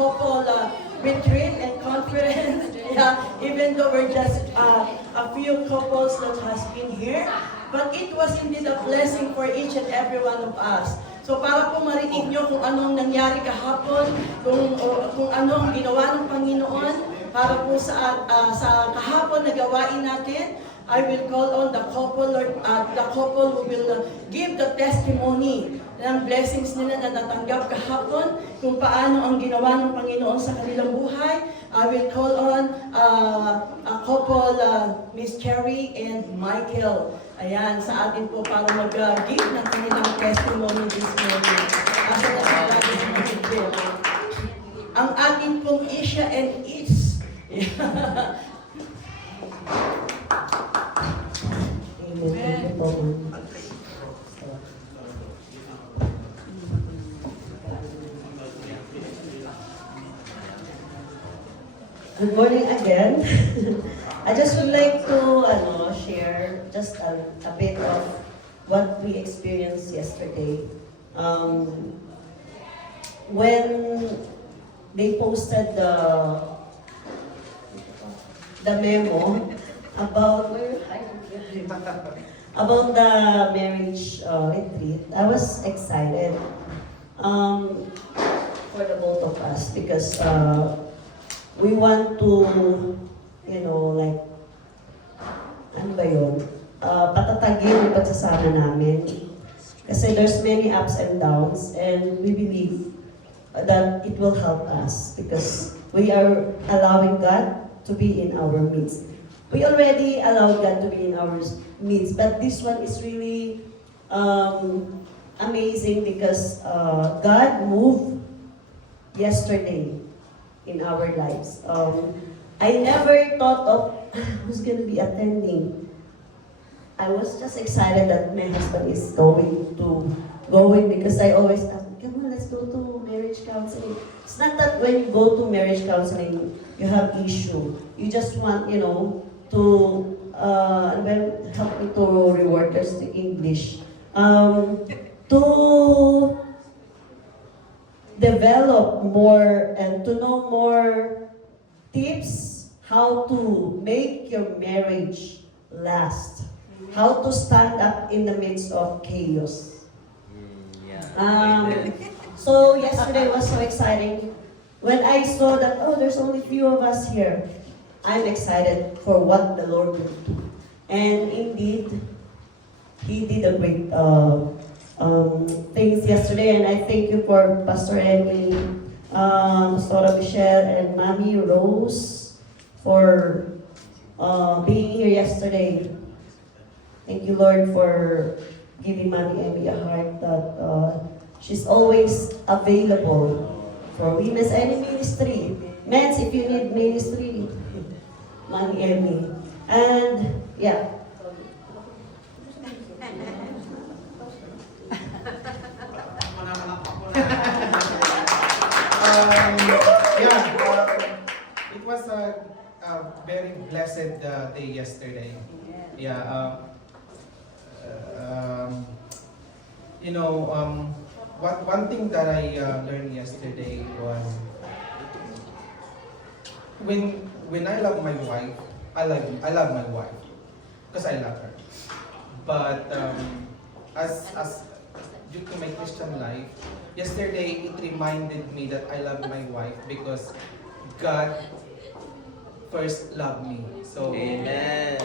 couple retreat and conference. Yeah, even though we're just a few couples that has been here, but it was indeed a blessing for each and every one of us. So para po marinig nyo kung anong nangyari kahapon, kung ano ang ginawa ng Panginoon, para po sa kahapon na gawain natin, I will call on the couple who will give the testimony ng blessings nila na natanggap kahapon, kung paano ang ginawa ng Panginoon sa kanilang buhay. I will call on a couple, Miss Cherry and Michael. Ayan, sa atin po para mag-give ng kanilang testimony this morning. Asa na sa atin ang atin pong Isha and Is. Amen. Good morning again. I just would like to share just a bit of what we experienced yesterday. When they posted the memo about the marriage retreat, I was excited for the both of us because we want to, ano ba yun? Patatagin yung pagsasama namin. Kasi there's many ups and downs and we believe that it will help us because we are allowing God to be in our midst. We already allowed God to be in our midst, but this one is really amazing because God moved yesterday in our lives. I never thought of who's going to be attending. I was just excited that my husband is going because I always ask, come on, let's go to marriage counseling. It's not that when you go to marriage counseling, you have issue. You just want, to help me to reword this to English. To develop more and to know more tips how to make your marriage last, how to stand up in the midst of chaos. So yesterday was so exciting when I saw that there's only few of us here. I'm excited for what the Lord will do, and indeed He did a great things yesterday, and I thank you for Pastor Emily, Pastora Michelle, and Mommy Rose for being here yesterday. Thank you, Lord, for giving Mommy Emily a heart that she's always available for women's any ministry. Men's, if you need ministry, Mommy Emily. And yeah. It was a very blessed day yesterday. Yeah. One thing that I learned yesterday was when I love my wife, I love my wife because I love her. But as due to my Christian life, yesterday it reminded me that I love my wife because God first loved me. So Amen.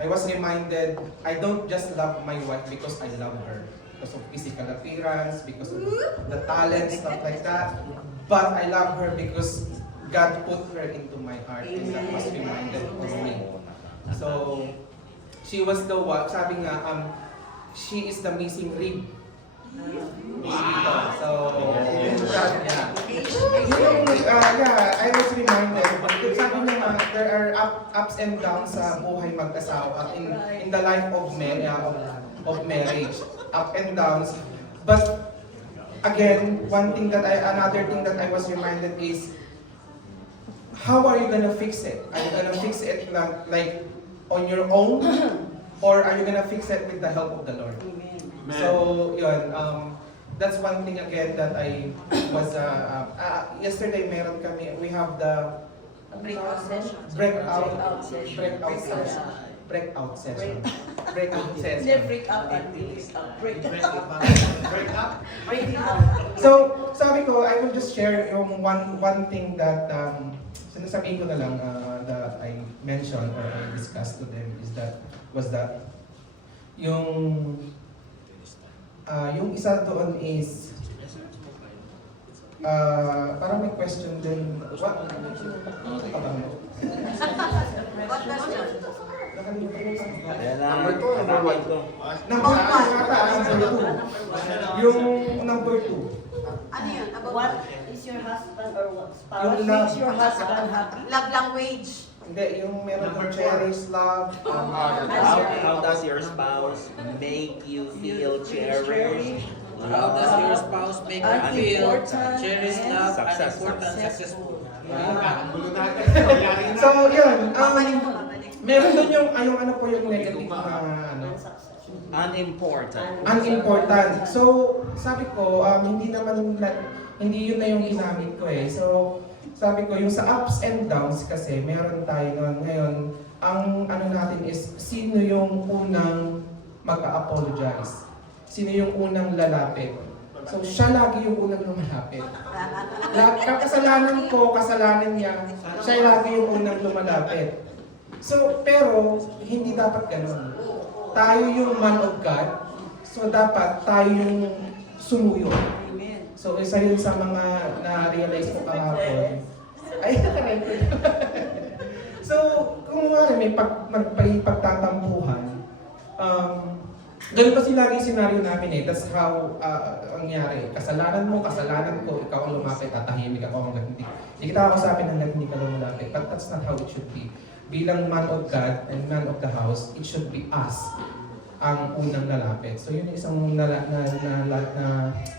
I was reminded I don't just love my wife because I love her, because of physical appearance, because of the talent, stuff like that. But I love her because God put her into my heart, and that was reminded of me. So she was the one, sabi nga, she is the missing rib. So, yeah. I was reminded, sabi niya nga, there are ups and downs sa buhay mag-asawa in the life of marriage, up and downs. But again, another thing that I was reminded is, how are you gonna fix it? Are you gonna fix it like on your own, or are you gonna fix it with the help of the Lord? So, yun, that's one thing again that I was, yesterday meron kami, we have the Breakout session. breakout session. breakout session. Breakout session. Breakout Hindi, session. break up and break up. Break up. Break up. So, sabi ko, I will just share yung one thing that sinasabihin ko na lang that I mentioned or I discussed to them was that yung isa doon is parang may question din. What? Number 2 or number 1? Number 2. Yung number 2. Ano yun? About What is your husband or what spouse? What Yung makes love. your husband happy? love language. Hindi, yung meron ng cherish love. How does your spouse make you feel cherished? How does your spouse make you feel cherished, love, and Successful. important, successful? So, yun. Babalik mo, babalik. Meron doon yung ano po yung negative na ano. Unimportant. Unimportant. So, sabi ko, hindi yun na yung ginamit ko eh. So, sabi ko, yung sa ups and downs kasi, meron tayo nun. Ngayon, ang ano natin is, sino yung unang mag-apologize? Sino yung unang lalapit? So, siya lagi yung unang lumalapit. Kasalanan ko, kasalanan niya, siya lagi yung unang lumalapit. So, pero, hindi dapat ganun. Tayo yung man of God, so dapat tayo yung sumuyo. So, isa yun sa mga na-realize ko kahapon. Ay, so, kung may pagtatampuhan, ganun kasi lagi yung scenario namin eh. That's how ang nangyari. Kasalanan mo, kasalanan ko, ikaw ang lumapit, tatahimik ako hanggang hindi. Hindi kita kausapin hanggang hindi ka lumapit. But that's not how it should be. Bilang man of God and man of the house, it should be us ang unang lalapit. So yun yung isang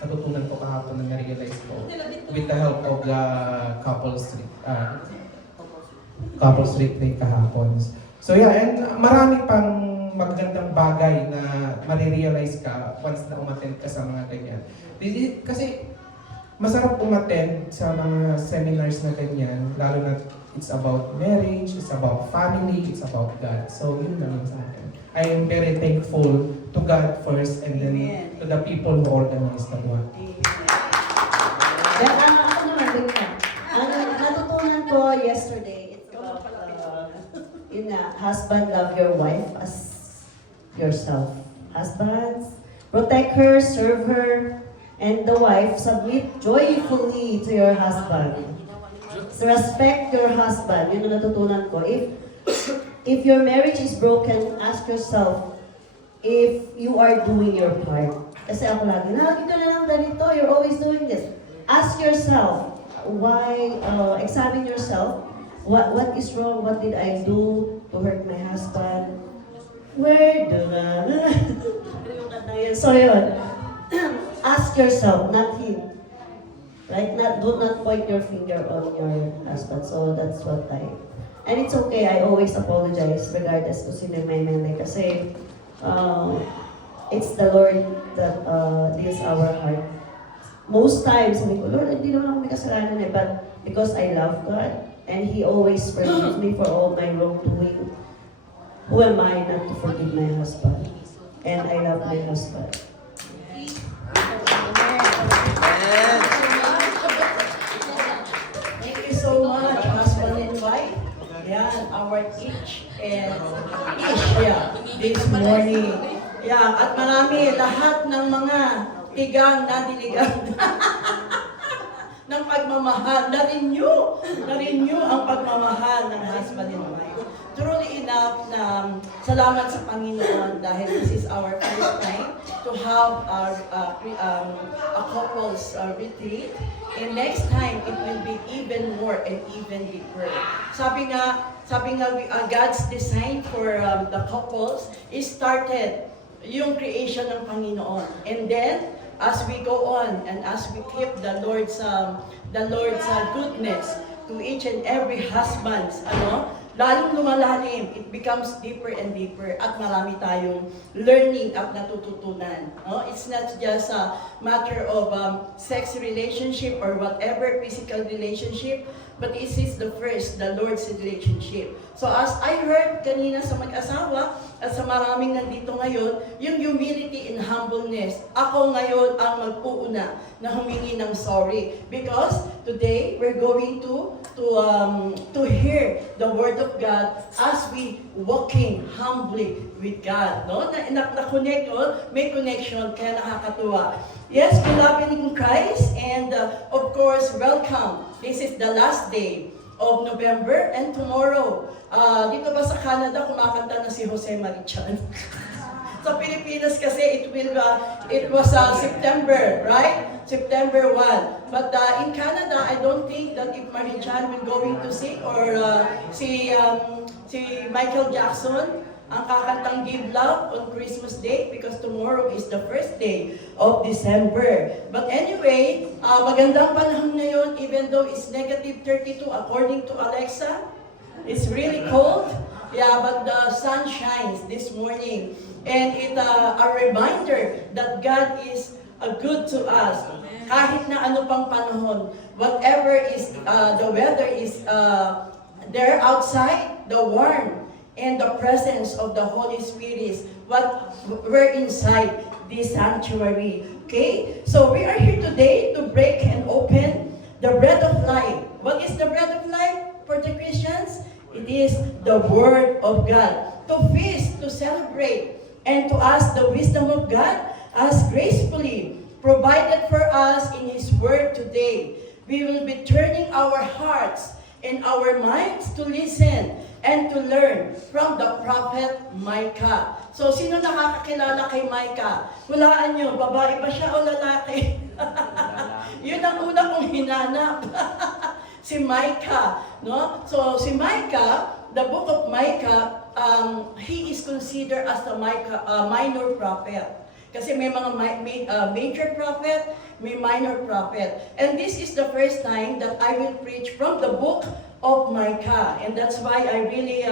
natutunan ko kahapon na na-realize ko with the help of the couples retreat kahapon. So yeah, and marami pang magandang bagay na marirealize ka once na umattend ka sa mga ganyan. Kasi masarap umattend sa mga seminars na ganyan, lalo na it's about marriage, it's about family, it's about God. So yun lang sa akin. I am very thankful to God first and then to the people who organized the one. Then, ako naman din na. Ang natutunan ko yesterday, it's about, yun na, husband, love your wife as yourself. Husbands, protect her, serve her, and the wife, submit joyfully to your husband. Respect your husband. Yun ang natutunan ko. If your marriage is broken, ask yourself if you are doing your part. Kasi ako lagi ka na lang ganito, you're always doing this. Ask yourself, why, examine yourself, what is wrong, what did I do to hurt my husband? Where do So yun, ask yourself, not him. Right? Do not point your finger on your husband. So that's what and it's okay, I always apologize regardless kung sino may mali. Kasi it's the Lord that deals our heart. Most times, sabi ko, Lord, hindi naman ako may kasalanan eh. But because I love God, and He always forgives me for all my wrongdoing, who am I not to forgive my husband? And I love my husband. Thank you so much, husband and wife. Yan, our each and this morning. Yan, at marami, lahat ng mga tigang na diligang ng pagmamahal, na-renew ang pagmamahal ng husband and wife. Truly enough na salamat sa Panginoon dahil this is our first time to have a couples retreat. And next time, it will be even more and even deeper. Sabi nga God's design for the couples is started yung creation ng Panginoon. And then, as we go on and as we keep the Lord's goodness to each and every husband's lalong lumalalim, it becomes deeper and deeper at marami tayong learning at natututunan. No? It's not just a matter of sex relationship or whatever physical relationship, but this is the first, the Lord's relationship. So as I heard kanina sa mag-asawa at sa maraming nandito ngayon, yung humility and humbleness, ako ngayon ang mag-uuna na humingi ng sorry. Because today, we're going to hear the Word of God as we walking humbly with God. No? Na-connect, may connection, kaya nakakatuwa. Yes, beloved in Christ, and of course, welcome. This is the last day of November, and tomorrow, dito ba sa Canada, kumakanta na si Jose Marichan? Sa Pilipinas kasi, it was September, right? September 1. But in Canada, I don't think that if Marichan will going to sing, or si Michael Jackson, ang kakantang Give Love on Christmas Day, because tomorrow is the first day of December. But anyway, magandang panahon ngayon, even though it's negative 32 according to Alexa. It's really cold. Yeah, but the sun shines this morning. And it's a reminder that God is good to us. Kahit na ano pang panahon, whatever is the weather is there outside, the warm and the presence of the Holy Spirit is what we're inside this sanctuary. Okay? So we are here today to break and open the bread of life. What is the bread of life for the Christians? It is the Word of God. To feast, to celebrate, and to ask the wisdom of God as gracefully provided for us in His Word today. We will be turning our hearts and our minds to listen and to learn from the prophet Micah. So, sino nakakakilala kay Micah? Hulaan nyo, babae ba siya o lalaki? Yun ang una kong hinanap. Si Micah, no? So, si Micah, the book of Micah, he is considered as the minor prophet. Kasi may mga major prophet, may minor prophet. And this is the first time that I will preach from the book of Micah. And that's why I really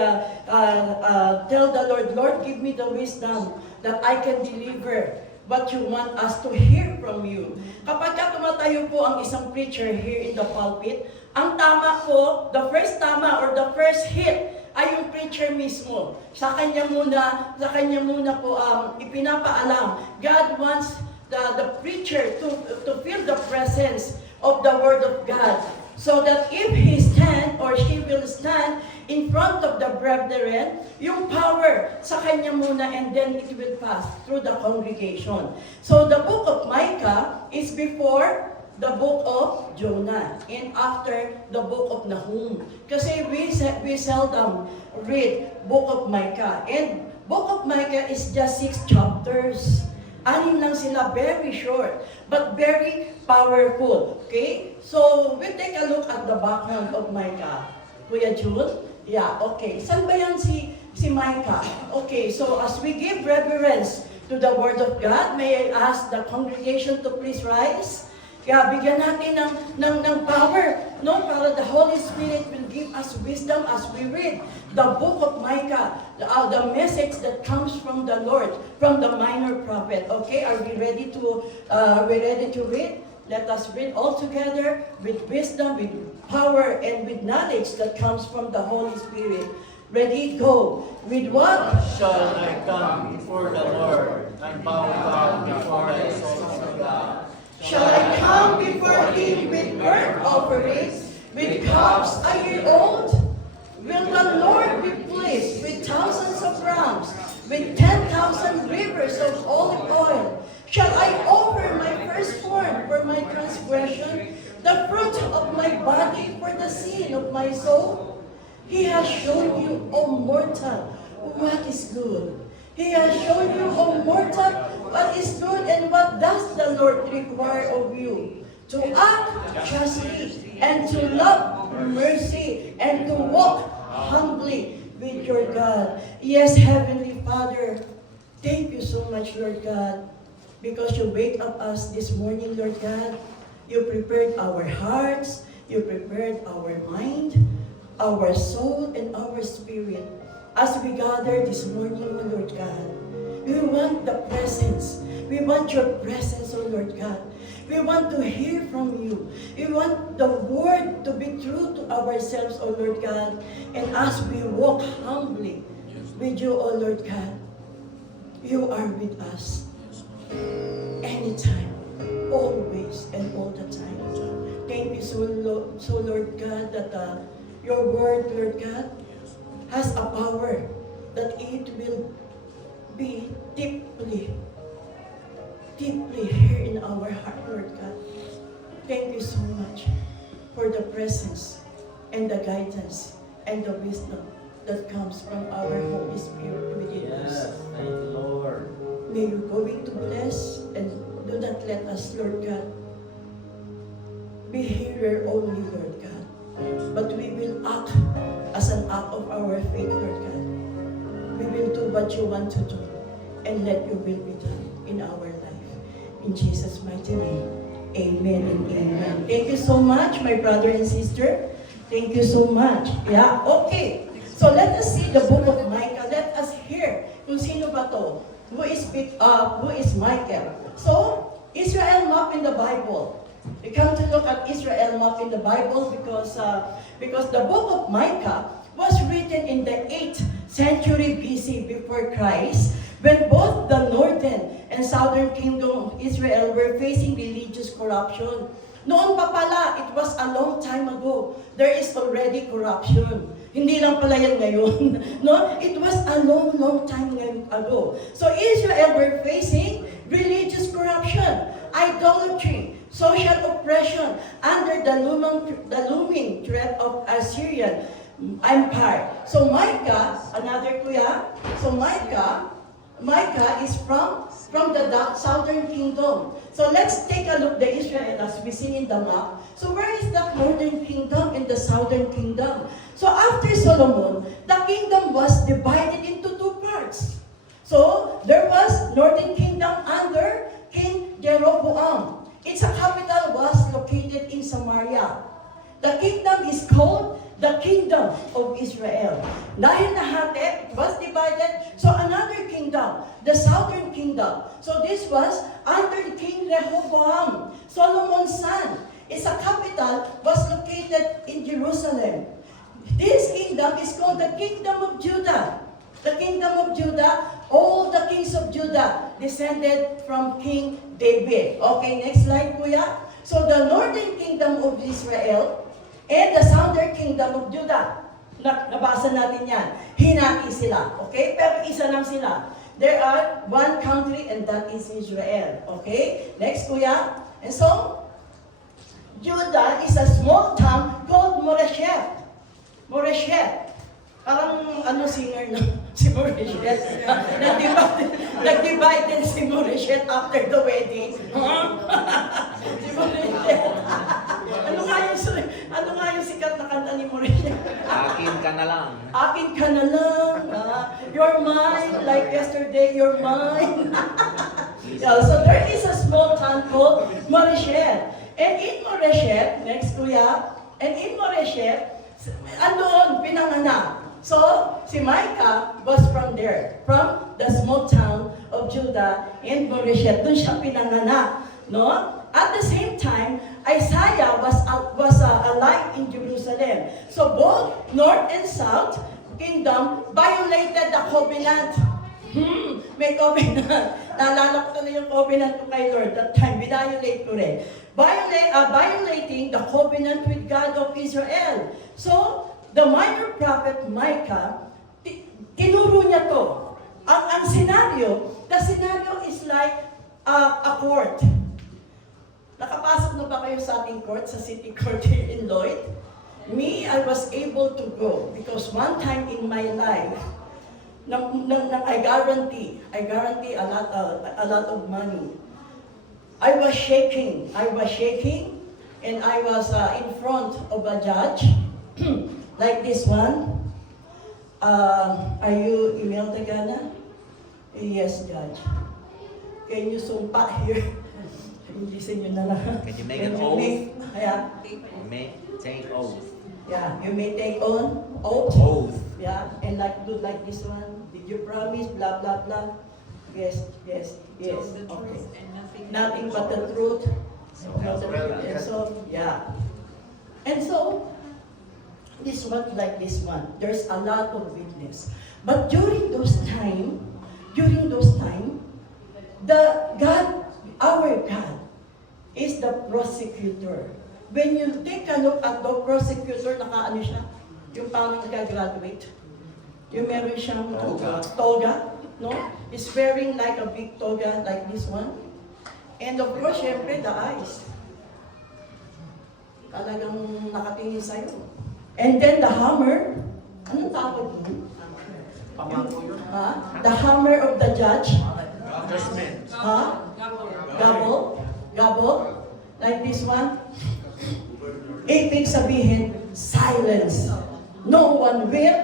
tell the Lord, Lord, give me the wisdom that I can deliver what you want us to hear from you. Kapag tumatayo po ang isang preacher here in the pulpit, ang tama po, the first tama or the first hit ay yung preacher mismo. Sa kanya muna po ipinapaalam. God wants the preacher to feel the presence of the Word of God. So that if he stand or she will stand in front of the brethren, yung power sa kanya muna, and then it will pass through the congregation. So the book of Micah is before the book of Jonah and after the book of Nahum. Kasi we seldom read book of Micah. And book of Micah is just 6 chapters. 6 lang sila, very short, but very powerful. Okay? So, we'll take a look at the background of Micah. Kuya June? Yeah, okay. Saan ba yan si Micah? Okay, so as we give reverence to the Word of God, may I ask the congregation to please rise? Kaya bigyan natin ng power, no? Para the Holy Spirit will give us wisdom as we read the book of Micah, the message that comes from the Lord, from the minor prophet. Okay, are we ready to read? Let us read all together with wisdom, with power, and with knowledge that comes from the Holy Spirit. Ready, go. With what? Shall I come before the Lord and bow down before the throne of God? Shall I come before Him with burnt offerings, with cups a year old? Will the Lord be pleased with thousands of rams, with 10,000 rivers of olive oil? Shall I offer my firstborn for my transgression, the fruit of my body for the sin of my soul? He has shown you, O mortal, what is good. He has shown you, O mortal, what is good, and what does the Lord require of you? To act justly, and to love mercy, and to walk humbly with your God. Yes, Heavenly Father, thank you so much, Lord God, because you wake up us this morning, Lord God. You prepared our hearts, you prepared our mind our soul and our spirit as we gather this morning, O Lord God. We want the presence. We want your presence, O Lord God. We want to hear from you. We want the word to be true to ourselves, O Lord God. And as we walk humbly with you, O Lord God, you are with us. Anytime, always, and all the time. Thank you so Lord God, that your word, Lord God, has a power that it will be deeply here in our heart, Lord God. Thank you so much for the presence and the guidance and the wisdom that comes from our Holy Spirit within us. Thank you, Lord. May you go to bless and do not let us, Lord God, be hearer only, Lord God. But we will act as an act of our faith, Lord God. We will do what you want to do and let your will be done in our life. In Jesus' mighty name, amen and amen. Thank you so much, my brother and sister. Thank you so much. Yeah, okay. So let us see the book of Micah. Let us hear kung sino ba to. Who is Micah? So, Israel map in the Bible. We come to look at Israel map in the Bible because the book of Micah was written in the 8th century BC before Christ, when both the northern and southern kingdom of Israel were facing religious corruption. Noon pa pala, it was a long time ago. There is already corruption. Hindi lang pala yan ngayon. No? It was a long time ago. So Israel were facing religious corruption, idolatry, social oppression under the looming threat of Assyrian Empire. So Micah, another kuya, so Micah is from the southern kingdom. So let's take a look the Israel as we see in the map. So where is the northern kingdom and the southern kingdom? So after Solomon, the kingdom was divided into two parts. So there was northern kingdom under King Jeroboam. Its capital was located in Samaria. The kingdom is called the kingdom of Israel. Dahil nahati, it was divided, so another kingdom, the southern kingdom. So this was under King Rehoboam, Solomon's son. Its capital was located in Jerusalem. This kingdom is called the kingdom of Judah. The kingdom of Judah, all the kings of Judah descended from King David. Okay, next slide, kuya. So the northern kingdom of Israel and the southern kingdom of Judah. Nabasa natin yan. Hinati sila. Okay? Pero isa lang sila. There are one country and that is Israel. Okay? Next, kuya. And so, Judah is a small town called Moreshet. Moreshet. Parang singer na si Moreshet. Nag-divide din si Moreshet after the wedding. Si Moreshet. Ano nga yung sikat na kanta ni Moreshet? Akin ka na lang. Akin ka na lang. You're mine, like yesterday, you're mine. Yeah, so there is a small town called Moreshet. And in Moreshet, next kuya, and in Moreshet, andoon pinanganak. So, si Micah was from there, from the small town of Judah in Moreshet. Doon siya pinanganak, no? At the same time, Isaiah was alive in Jerusalem. So both north and south kingdom violated the covenant. May covenant. Naalala ko na yung covenant ko kay Lord that time. Violate ko rin. Violating the covenant with God of Israel. So, the minor prophet Micah, tinuro niya to. Ang the scenario is like a court. Nakapasok na ba kayo sa ating court, sa city court here in Lloyd? Me, I was able to go because one time in my life, I guarantee a lot of money. I was shaking, and I was in front of a judge, like this one. Are you Imelda Gana? Yes, judge. Can you sumpa here? Listen nyo na lang. Can you make an oath? Yeah. Take oath. Yeah, you may take on oath. Oath. Yeah, and do like this one. Did you promise? Blah blah blah. Yes, yes, yes. Okay. Nothing but the truth. And so, yeah. And so, this one like this one. There's a lot of witness. But during those time, the God, our God, is the prosecutor. When you take a look at the prosecutor, nakaano siya? Yung parang nag-graduate. Yung meron siyang toga, no? He's wearing like a big toga like this one. And of course, syempre, the eyes. Talagang nakatingin sa'yo. And then the hammer. Anong tawag mo? Ha? The hammer of the judge. Judgment. Ha? Gabo? Gabo? Like this one? Ibig sabihin, silence. No one will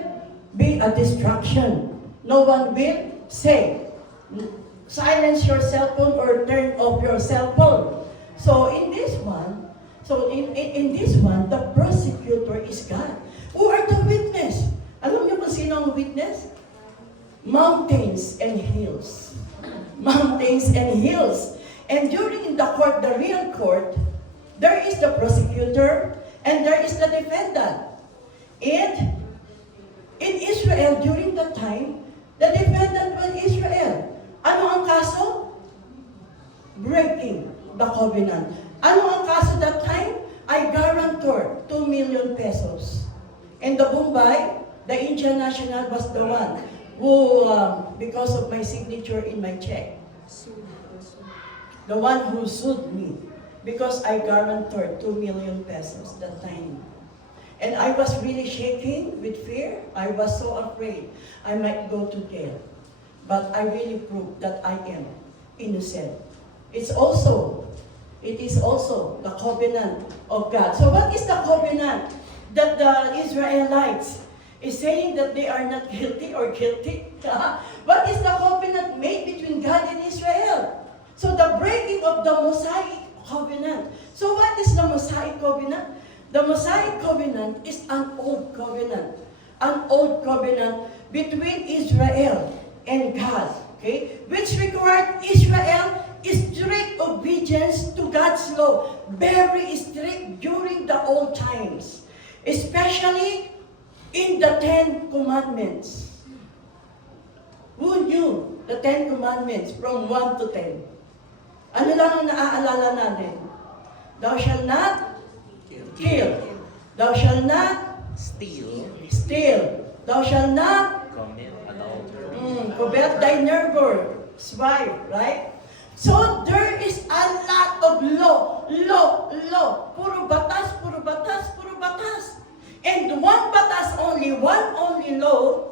be a distraction. No one will say, silence your cell phone or turn off your cell phone. So in this one, the prosecutor is God. Who are the witness? Alam niyo kung sino ang witness? Mountains and hills. Mountains and hills. And during the court, the real court, there is the prosecutor and there is the defendant. And in Israel, during that time, the defendant was Israel. Ano ang kaso? Breaking the covenant. Ano ang kaso that time? I guarantor 2 million pesos. And the Bombay, the Indian national was the one who, because of my signature in my check, the one who sued me because I guaranteed 2 million pesos that time. And I was really shaking with fear. I was so afraid I might go to jail. But I really proved that I am innocent. It is also the covenant of God. So what is the covenant that the Israelites is saying that they are not guilty or guilty? What is the covenant made between God and Israel? So the breaking of the Mosaic covenant. So what is the Mosaic covenant? The Mosaic covenant is an old covenant. An old covenant between Israel and God. Okay? Which required Israel strict obedience to God's law. Very strict during the old times. Especially in the 10 Commandments. Who knew the 10 Commandments from 1 to 10? Ano lang ang naaalala natin? Thou shalt not kill. Thou shalt not Steal. steal. Thou shalt not Commit adultery. covet thy neighbor's wife, right? So there is a lot of law. Puro batas, puro batas, puro batas. And one batas only, one only law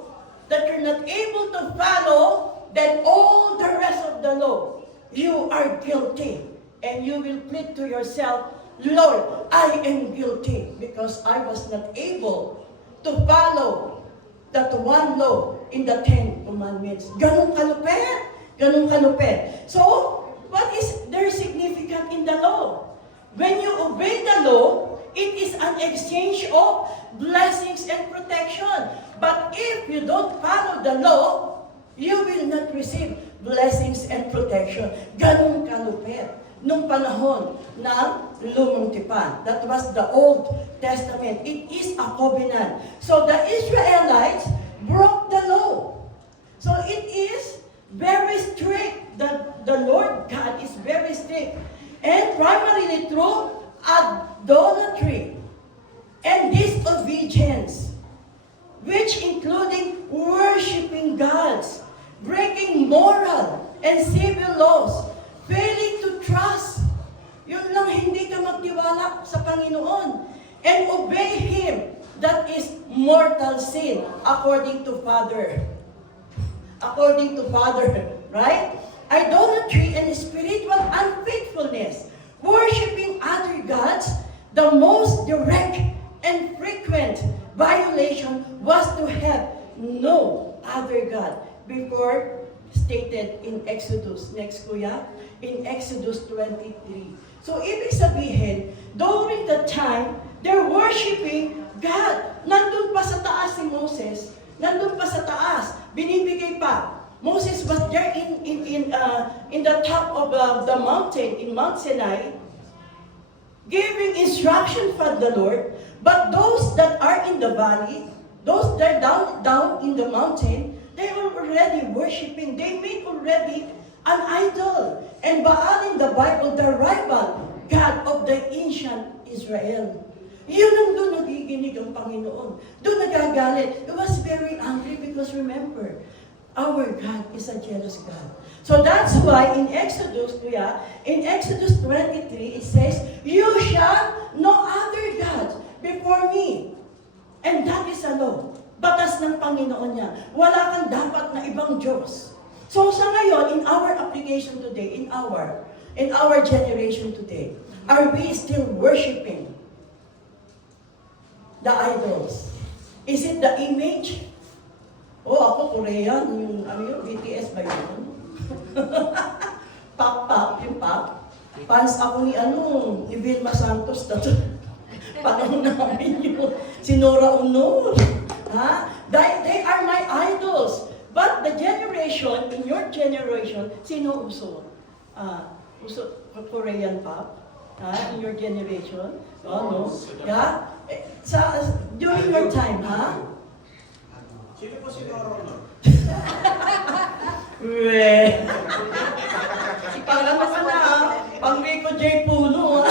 that you're not able to follow, then all the rest of the law, you are guilty. And you will plead to yourself, Lord, I am guilty because I was not able to follow that one law in the 10 Commandments. Ganun kalupit. Ganun kalupit. So, what is there significant in the law? When you obey the law, it is an exchange of blessings and protection. But if you don't follow the law, you will not receive blessings and protection. Ganun kalupit. Nung panahon ng Lumang Tipan. That was the Old Testament. It is a covenant. So the Israelites broke the law. So it is very strict. The Lord God is very strict. And primarily through idolatry and disobedience, which including worshiping gods, breaking moral and civil laws, failing to trust. Yun lang, hindi ka magtiwala sa Panginoon. And obey Him. That is mortal sin, according to Father. According to Father, right? Idolatry and spiritual unfaithfulness. Worshipping other gods, the most direct and frequent violation was to have no other God before stated in Exodus. Next, kuya. In Exodus 23. So, ibig sabihin, during the time, they're worshiping worshiping God. Nandun pa sa taas si Moses. Nandun pa sa taas. Binibigay pa. Moses was there in the top of the mountain, in Mount Sinai, giving instruction from the Lord. But those that are in the valley, those that are down in the mountain, they were already worshiping. They made already an idol. And Baal in the Bible, the rival God of the ancient Israel. Yun ang doon nagiginig ang Panginoon. Doon nagagalit. He was very angry because remember, our God is a jealous God. So that's why in Exodus 23, it says, "You shall no other God before me." And that is a law. Batas ng Panginoon niya. Wala kang dapat na ibang Diyos. So sa ngayon, in our application today, in our generation today, are we still worshiping the idols? Is it the image? Oh, ako Korean, yung BTS ba yun? Pop, yung pop. Fans ako ni ni Vilma Santos na to. Panahon namin yun. Si Nora Honor. Ha? They are my idols. But the generation, in your generation, sino uso? Uso Korean pop? In your generation? No? Yeah? During your time, ha? Sino po si Nora Honor? Parang ka na, pang Rico J. Puno,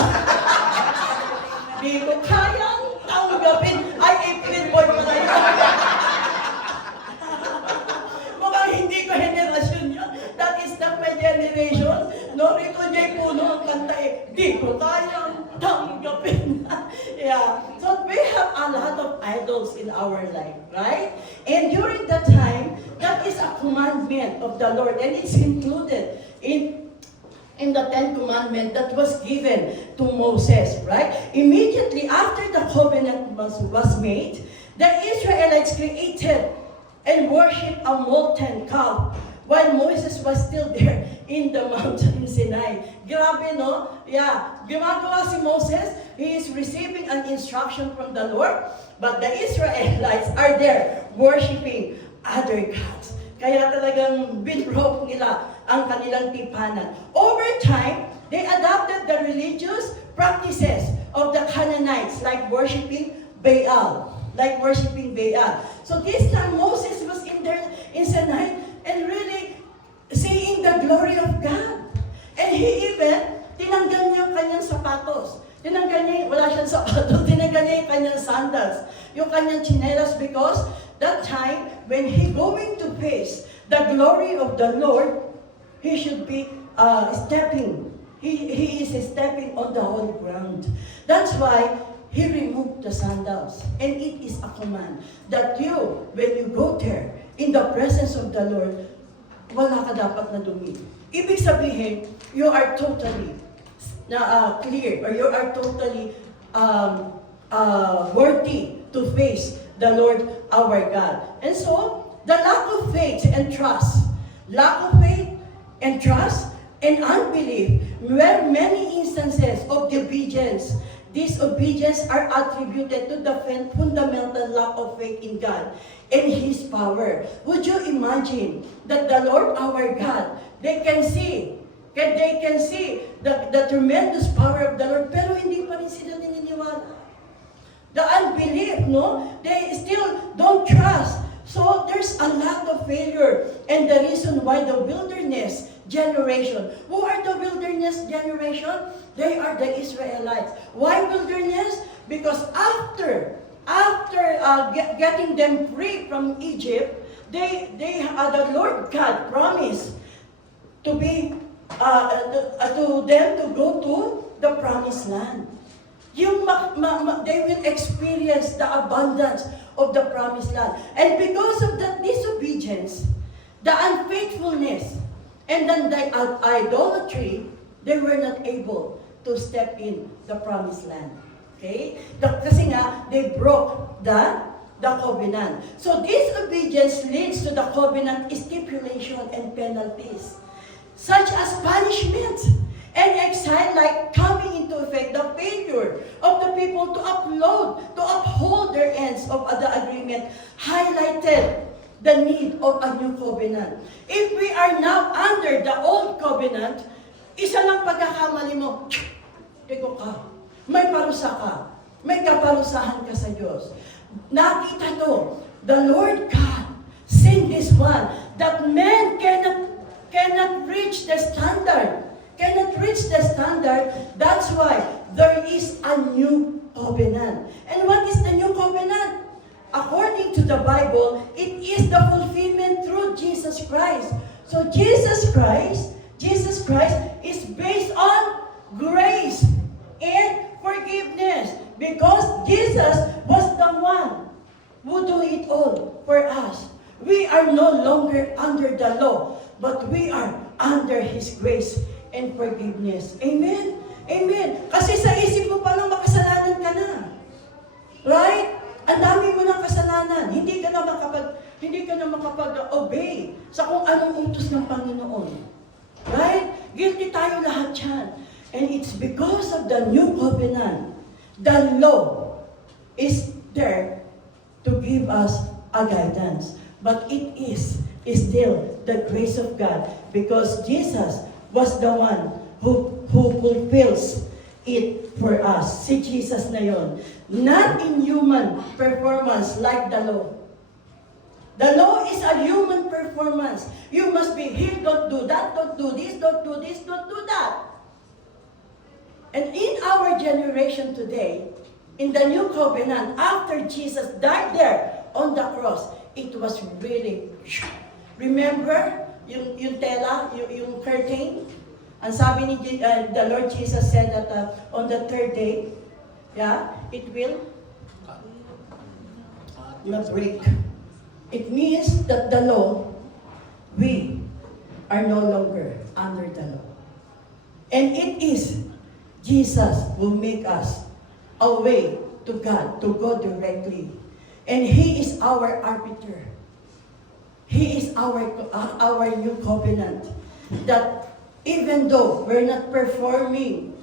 Di ko kayang tanggapin. Ay, April Boy pala yun. Mukhang hindi ko generasyon yun. That is not my generation. No, Rico J. Puno ang kanta di ko kayang tanggapin. Yeah. So we have a lot of idols in our life, right? And during that time, that is a commandment of the Lord, and it's included in the 10 Commandments that was given to Moses, right? Immediately after the covenant was made, the Israelites created and worshipped a molten calf while Moses was still there in the mountain Sinai. Grabe, no? Yeah. Gumagawa si Moses, he is receiving an instruction from the Lord, but the Israelites are there worshipping other gods. Kaya talagang binroke nila ang kanilang tipanan. Over time, they adopted the religious practices of the Canaanites, like worshiping Baal. So this time, Moses was in there in Sinai and really seeing the glory of God. And he even, tinanggal niya yung kanyang sapatos. Wala siyang sapatos, tinanggal niya yung kanyang sandals, yung kanyang chinelas, because that time, when he going to face the glory of the Lord, he should be stepping. He is stepping on the holy ground. That's why he removed the sandals. And it is a command that you, when you go there, in the presence of the Lord, wala ka dapat na dumi. Ibig sabihin, you are totally clear, or you are totally worthy to face the Lord our God. And so, the lack of faith and trust, and unbelief were many instances of disobedience. Disobedience are attributed to the fundamental lack of faith in God and His power. Would you imagine that the Lord our God, they can see the tremendous power of the Lord, pero hindi pa rin sila naniniwala. The unbelief, no? They still don't trust. So there's a lot of failure. And the reason why the wilderness generation. Who are the wilderness generation? They are the Israelites. Why wilderness? Because after getting them free from Egypt, the Lord God promised to them to go to the promised land. They will experience the abundance of the promised land. And because of that disobedience, the unfaithfulness, and then the idolatry, they were not able to step in the promised land. Okay? Kasi nga, they broke the covenant. So disobedience leads to the covenant stipulation and penalties, such as punishment and exile, like coming into effect the failure of the people to other ends of the agreement highlighted the need of a new covenant. If we are now under the old covenant, isa lang pagkakamali mo, ego ka, may parusa ka, may kaparusahan ka sa Diyos. Nakita to, the Lord God sent this one, that man cannot reach the standard. Cannot reach the standard. That's why there is a new covenant. And what is the new covenant? According to the Bible, it is the fulfillment through Jesus Christ. So Jesus Christ is based on grace and forgiveness, because Jesus was the one who do it all for us. We are no longer under the law, but we are under His grace and forgiveness. Amen? Amen. Kasi sa isip mo pa lang makasalanan ka na. Right? Ang dami mo ng kasalanan. Hindi ka na makapag-obey sa kung anong utos ng Panginoon. Right? Guilty tayo lahat yan. And it's because of the new covenant. The law is there to give us a guidance. But it is still the grace of God, because Jesus was the one who fulfills it for us. Si Jesus na yon. Not in human performance like the law. The law is a human performance. You must be here, don't do that, don't do this, don't do this, don't do that. And in our generation today, in the new covenant, after Jesus died there on the cross, it was really, remember, yung tela, yung curtain, ang sabi ni the Lord Jesus said that on the third day, it will not break. It means that the law, we are no longer under the law. And it is Jesus who make us a way to God, to go directly. And He is our arbiter. He is our new covenant. That even though we're not performing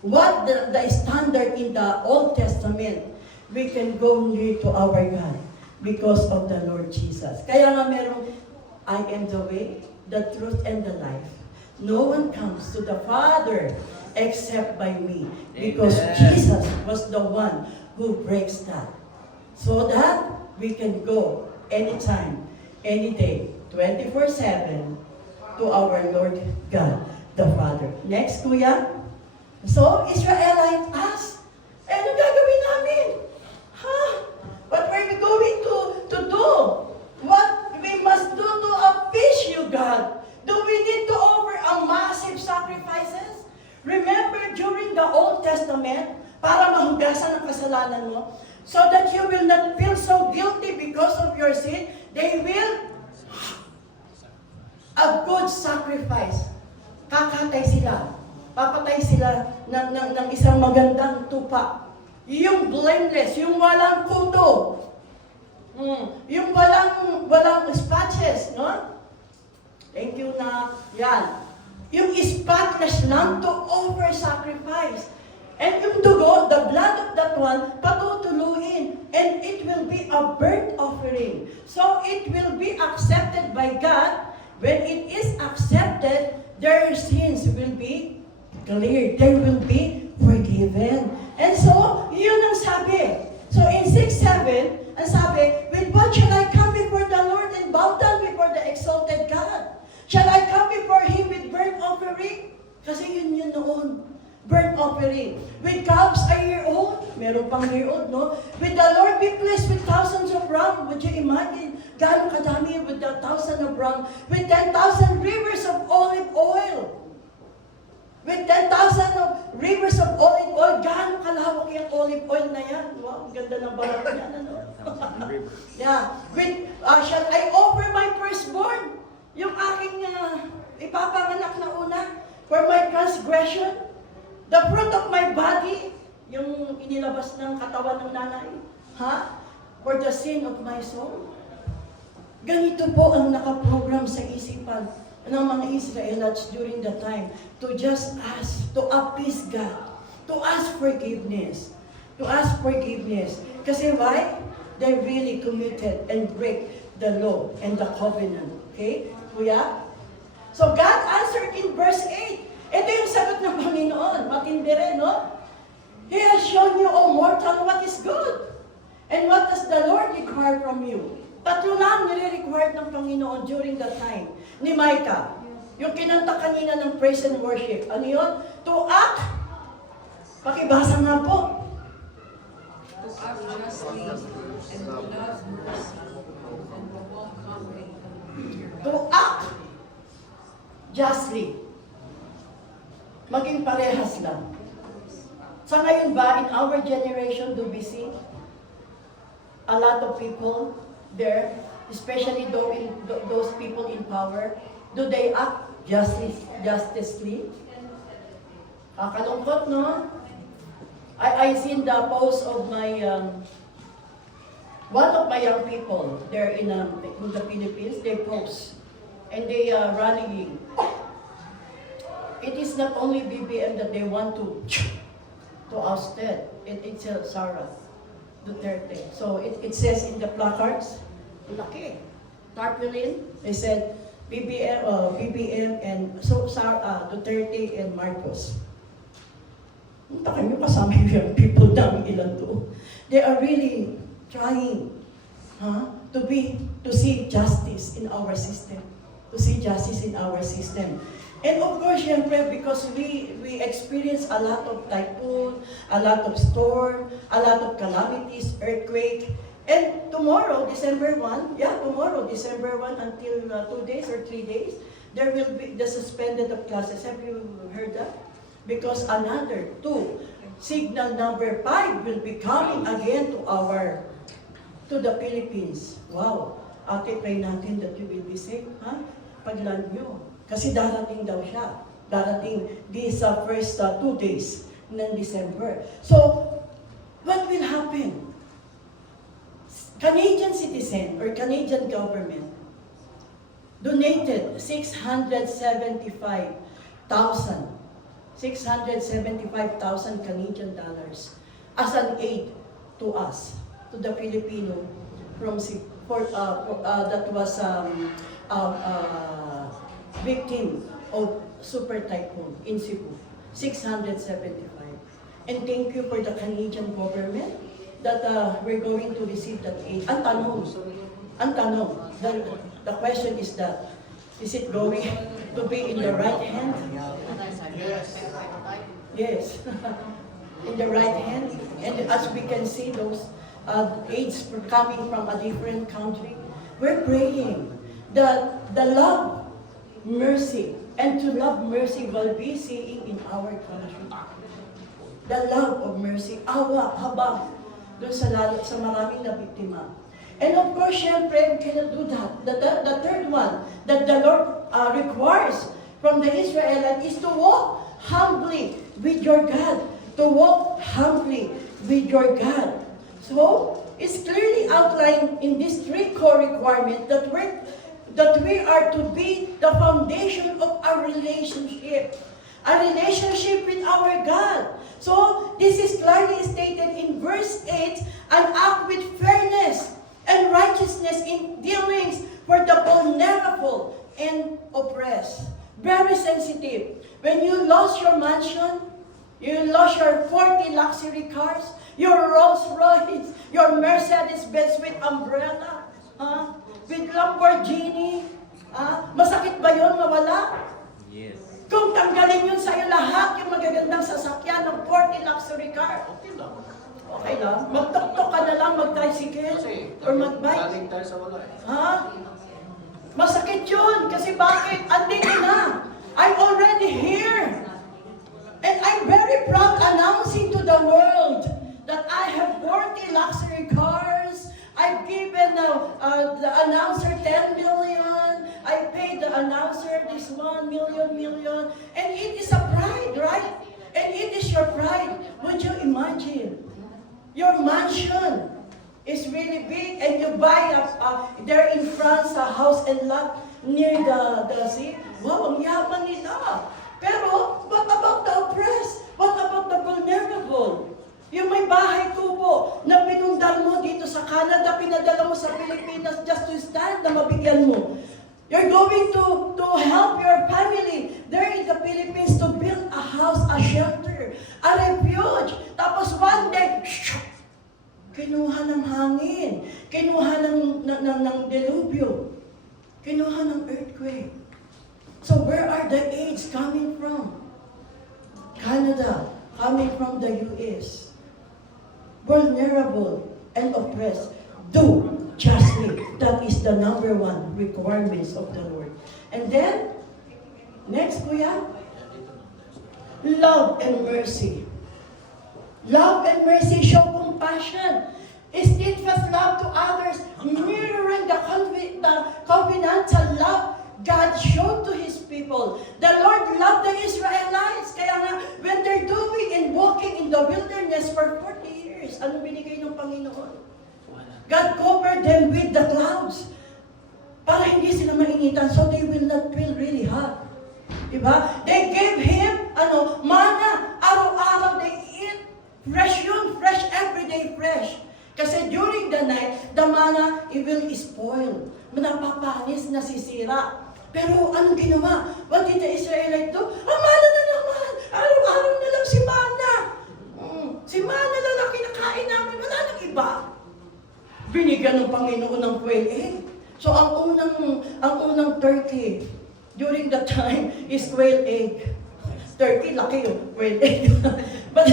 what the standard in the Old Testament, we can go near to our God because of the Lord Jesus. Kaya nga merong, I am the way, the truth, and the life. No one comes to the Father except by me. Because Amen. Jesus was the one who breaks that. So that we can go anytime, any day, 24/7 to our Lord God, the Father. Next, Kuya. So, Israelites asked, ano gagawin namin? What are we going to do? What we must do to appease you, God? Do we need to offer a massive sacrifices? Remember, during the Old Testament, para mahugasan ang kasalanan mo, so that you will not feel so guilty because of your sin, they will a good sacrifice. Kakatay sila. Papatay sila ng isang magandang tupa. Yung blameless, yung walang kuto. Yung walang spatches, no? Thank you na. Yan. Yung spotless lang to offer sacrifice. And yung dugo, the blood of that one, patutuluin. And it will be a burnt offering. So it will be accepted by God. When it is accepted, their sins will be cleared. They will be forgiven. And so, yun ang sabi. So in 6:7, ang sabi, with what shall I come before the Lord and bow down before the exalted God? Shall I come before Him with burnt offering? Kasi yun noon. Burnt offering. With calves a year old. Meron pang year old, no? With the Lord be pleased with thousands of rams. Would you imagine? Gano'ng kadami with the 1,000 of rams. With 10,000 rivers of olive oil. With 10,000 of rivers of olive oil. Gano'ng kalawak yung olive oil na yan? Wow, ang ganda ng balat niya. Ano? Yeah. With, shall I offer my firstborn? Yung aking ipapanganak na una for my transgression? The fruit of my body, yung inilabas ng katawan ng nanay, for the sin of my soul. Ganito po ang nakaprogram sa isipan ng mga Israelites during the time to just ask, to appease God, to ask forgiveness. to ask forgiveness. Kasi why? They really committed and break the law and the covenant. Okay? Kuya? So God answered in verse 8. Ito yung sagot ng Panginoon. Matindi rin, no? He has shown you, O mortal, what is good. And what does the Lord require from you? Tatlo lang nire-required ng Panginoon during that time ni Micah. Yung kinanta kanina ng praise and worship. Ano yun? To act. Pakibasa nga po. To act justly and to love mercy and to walk humbly. To act justly. Maging parehas lang. Sa ngayon ba, in our generation, do we see a lot of people there, especially those people in power, do they act justly? Kakalungkot, no? I seen the post of my one of my young people there in the Philippines. They post and they are rallying. It is not only BBM that they want to ousted. It's Sara Duterte. So it says in the placards, laki, tarpaulin. They said BBM and so Sara Duterte and Marcos. Punta nyo kasama yung people namin ilan to. They are really trying to see justice in our system. To see justice in our system. And of course, syempre, because we experience a lot of typhoon, a lot of storm, a lot of calamities, earthquake. And tomorrow, December 1 until 2 days or 3 days, there will be the suspended of classes. Have you heard that? Because another 2, signal number 5 will be coming again to the Philippines. Wow. Ate, pray natin that you will be safe, ha? Pagland nyo. Kasi darating daw siya. Darating these first 2 days ng December. So, what will happen? Canadian citizen or Canadian government donated $675,000 Canadian dollars as an aid to us, to the Filipino that was victim of super typhoon in Cebu. 675. And thank you for the Canadian government that we're going to receive that aid. Ang tanong, the question is that, is it going to be in the right hand? Yes. In the right hand. And as we can see those aids coming from a different country, we're praying that the love, mercy, and to love mercy will be seeing in our country. The love of mercy, awa, habang doon sa maraming na biktima. And of course, syempre, we cannot do that. The third one that the Lord requires from the Israelites is to walk humbly with your God. To walk humbly with your God. So, it's clearly outlined in these 3 core requirements that we are to be the foundation of our relationship. A relationship with our God. So, this is clearly stated in verse 8, and act with fairness and righteousness in dealings for the vulnerable and oppressed. Very sensitive. When you lost your mansion, you lost your 40 luxury cars, your Rolls Royce, your Mercedes-Benz with umbrella, with Lamborghini, masakit ba yun mawala? Yes. Kung tanggalin yun sa'yo lahat, yung magagandang sasakyan ng 40 luxury car, Okay lang. okay lang. Magtok-tok ka na lang, mag-tricycle, Kasi, or mag-bike. galing tayo sa wala eh. Ha? Masakit yun. Kasi bakit? Andito na. I'm already here. And I'm very proud announcing to the world that I have 40 luxury cars. I've given the announcer 10 million. I paid the announcer this 1 million. And it is a pride, right? And it is your pride. Would you imagine? Your mansion is really big and you buy there in France a house and lot near the sea. Wow, ang yaman nila. Pero what about the oppressed? What about the vulnerable? Yung may bahay tubo na pinundar mo dito sa Canada, pinadala mo sa Pilipinas just to stand na mabigyan mo. You're going to help your family there in the Philippines to build a house, a shelter, a refuge. Tapos one day, kinuha ng hangin, kinuha ng delubyo, kinuha ng earthquake. So where are the aids coming from? Canada, coming from the US. Vulnerable and oppressed. Do justly. That is the number one requirements of the Lord. And then, next, Kuya, love and mercy. Love and mercy show compassion. Steadfast love to others, mirroring the covenantal love God showed to His people. The Lord loved the Israelites. Kaya nga, when they're doing and walking in the wilderness for 40 years, anong binigay ng Panginoon? God covered them with the clouds para hindi sila mainitan so they will not feel really hot. Diba? They gave Him, manna. Araw-araw they eat. Fresh yun. Fresh, everyday fresh. Kasi during the night, the manna, it will spoil. Napapanis, nasisira. Pero anong ginawa? What did the Israelite do? Mana na naman! Araw-araw na lang si mana! Si mana na lang kinakain namin. Wala nang iba. Binigyan ng Panginoon ng quail egg. So ang unang turkey during that time is quail egg. Turkey, laki yun, quail egg. But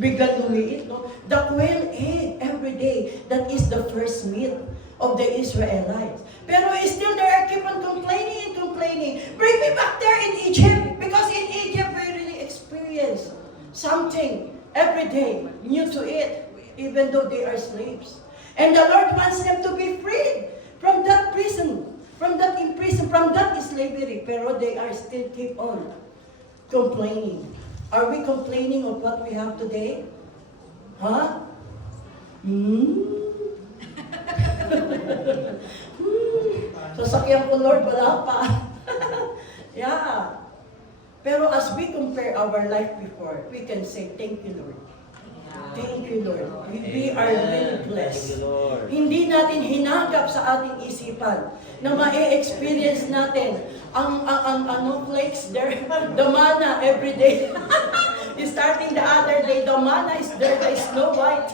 biglang lumiit, no? The quail egg every day, that is the first meal of the Israelites. Pero still they are keep on complaining and complaining. Bring me back there in Egypt. Because in Egypt we really experience something every day new to it, even though they are slaves. And the Lord wants them to be freed from that prison, from that imprisonment, from that slavery. Pero they are still keep on complaining. Are we complaining of what we have today? Huh? Sasakyan ko, Lord, wala pa. Yeah. Pero as we compare our life before, we can say, thank you, Lord. Thank you, Lord. We are really blessed. Thank you, Lord. Hindi natin hinanggap sa ating isipan na ma-experience natin ang flakes there, the manna every day. Starting the other day, the manna is there, the Snow White.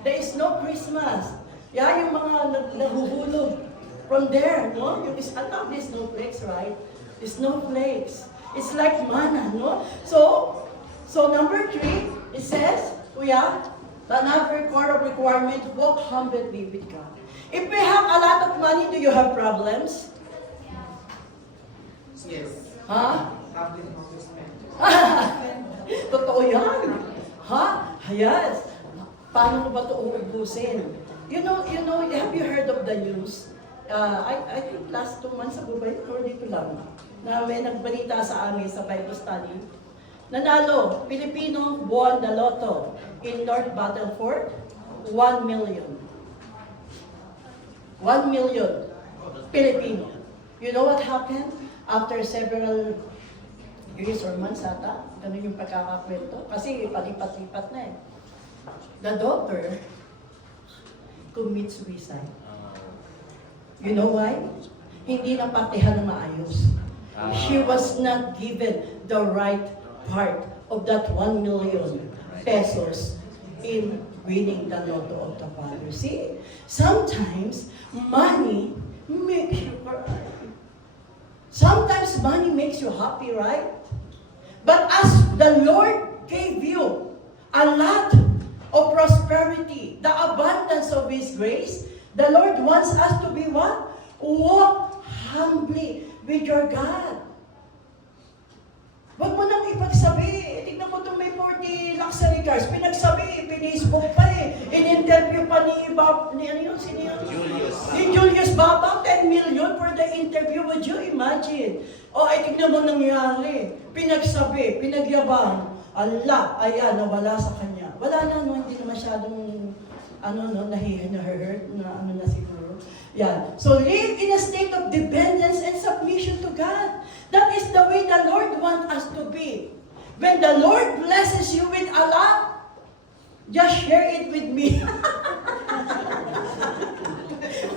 There is no Christmas. Yeah, yung mga nahuhulog from there, no? Yung alam, the snowflakes, right? The snowflakes. It's like manna, no? So number 3, it says, Kuya, another core of requirement, walk humbly with God. If we have a lot of money, do you have problems? Yes. Ha? Public investment. Totoo yan. Ha? Yes. Paano mo ba ito uubusin? You know, have you heard of the news? I think last 2 months ago ba yun, or dito lang, na may nagbalita sa amin sa Bible study. Nanalo, Pilipino won the lotto in North Battleford, 1 million. 1 million Filipino. You know what happened? After several years or months ata, ganun yung pagkakakwento. Kasi palipat-lipat na eh. The daughter commits suicide. You know why? Hindi na partihan na maayos. She was not given the right part of that 1 million pesos in winning the lotto of the Father. See, sometimes money makes you cry. Sometimes money makes you happy, right? But as the Lord gave you a lot of prosperity, the abundance of His grace, the Lord wants us to be what? Walk humbly with your God. Huwag mo nang ipagsabi. Tignan mo itong may 40 luxury cars. Pinagsabi, pinisbook pa eh. In-interview pa ni Julius Baba, 10 million for the interview. Would you imagine? Ay tignan mo nangyari. Pinagsabi, pinagyabang. Allah, ayan, nawala sa kanya. Wala na, no, hindi na masyadong, na-hurt, na siguro. Yeah. So live in a state of dependence and submission to God. That is the way the Lord wants us to be. When the Lord blesses you with a lot, just share it with me.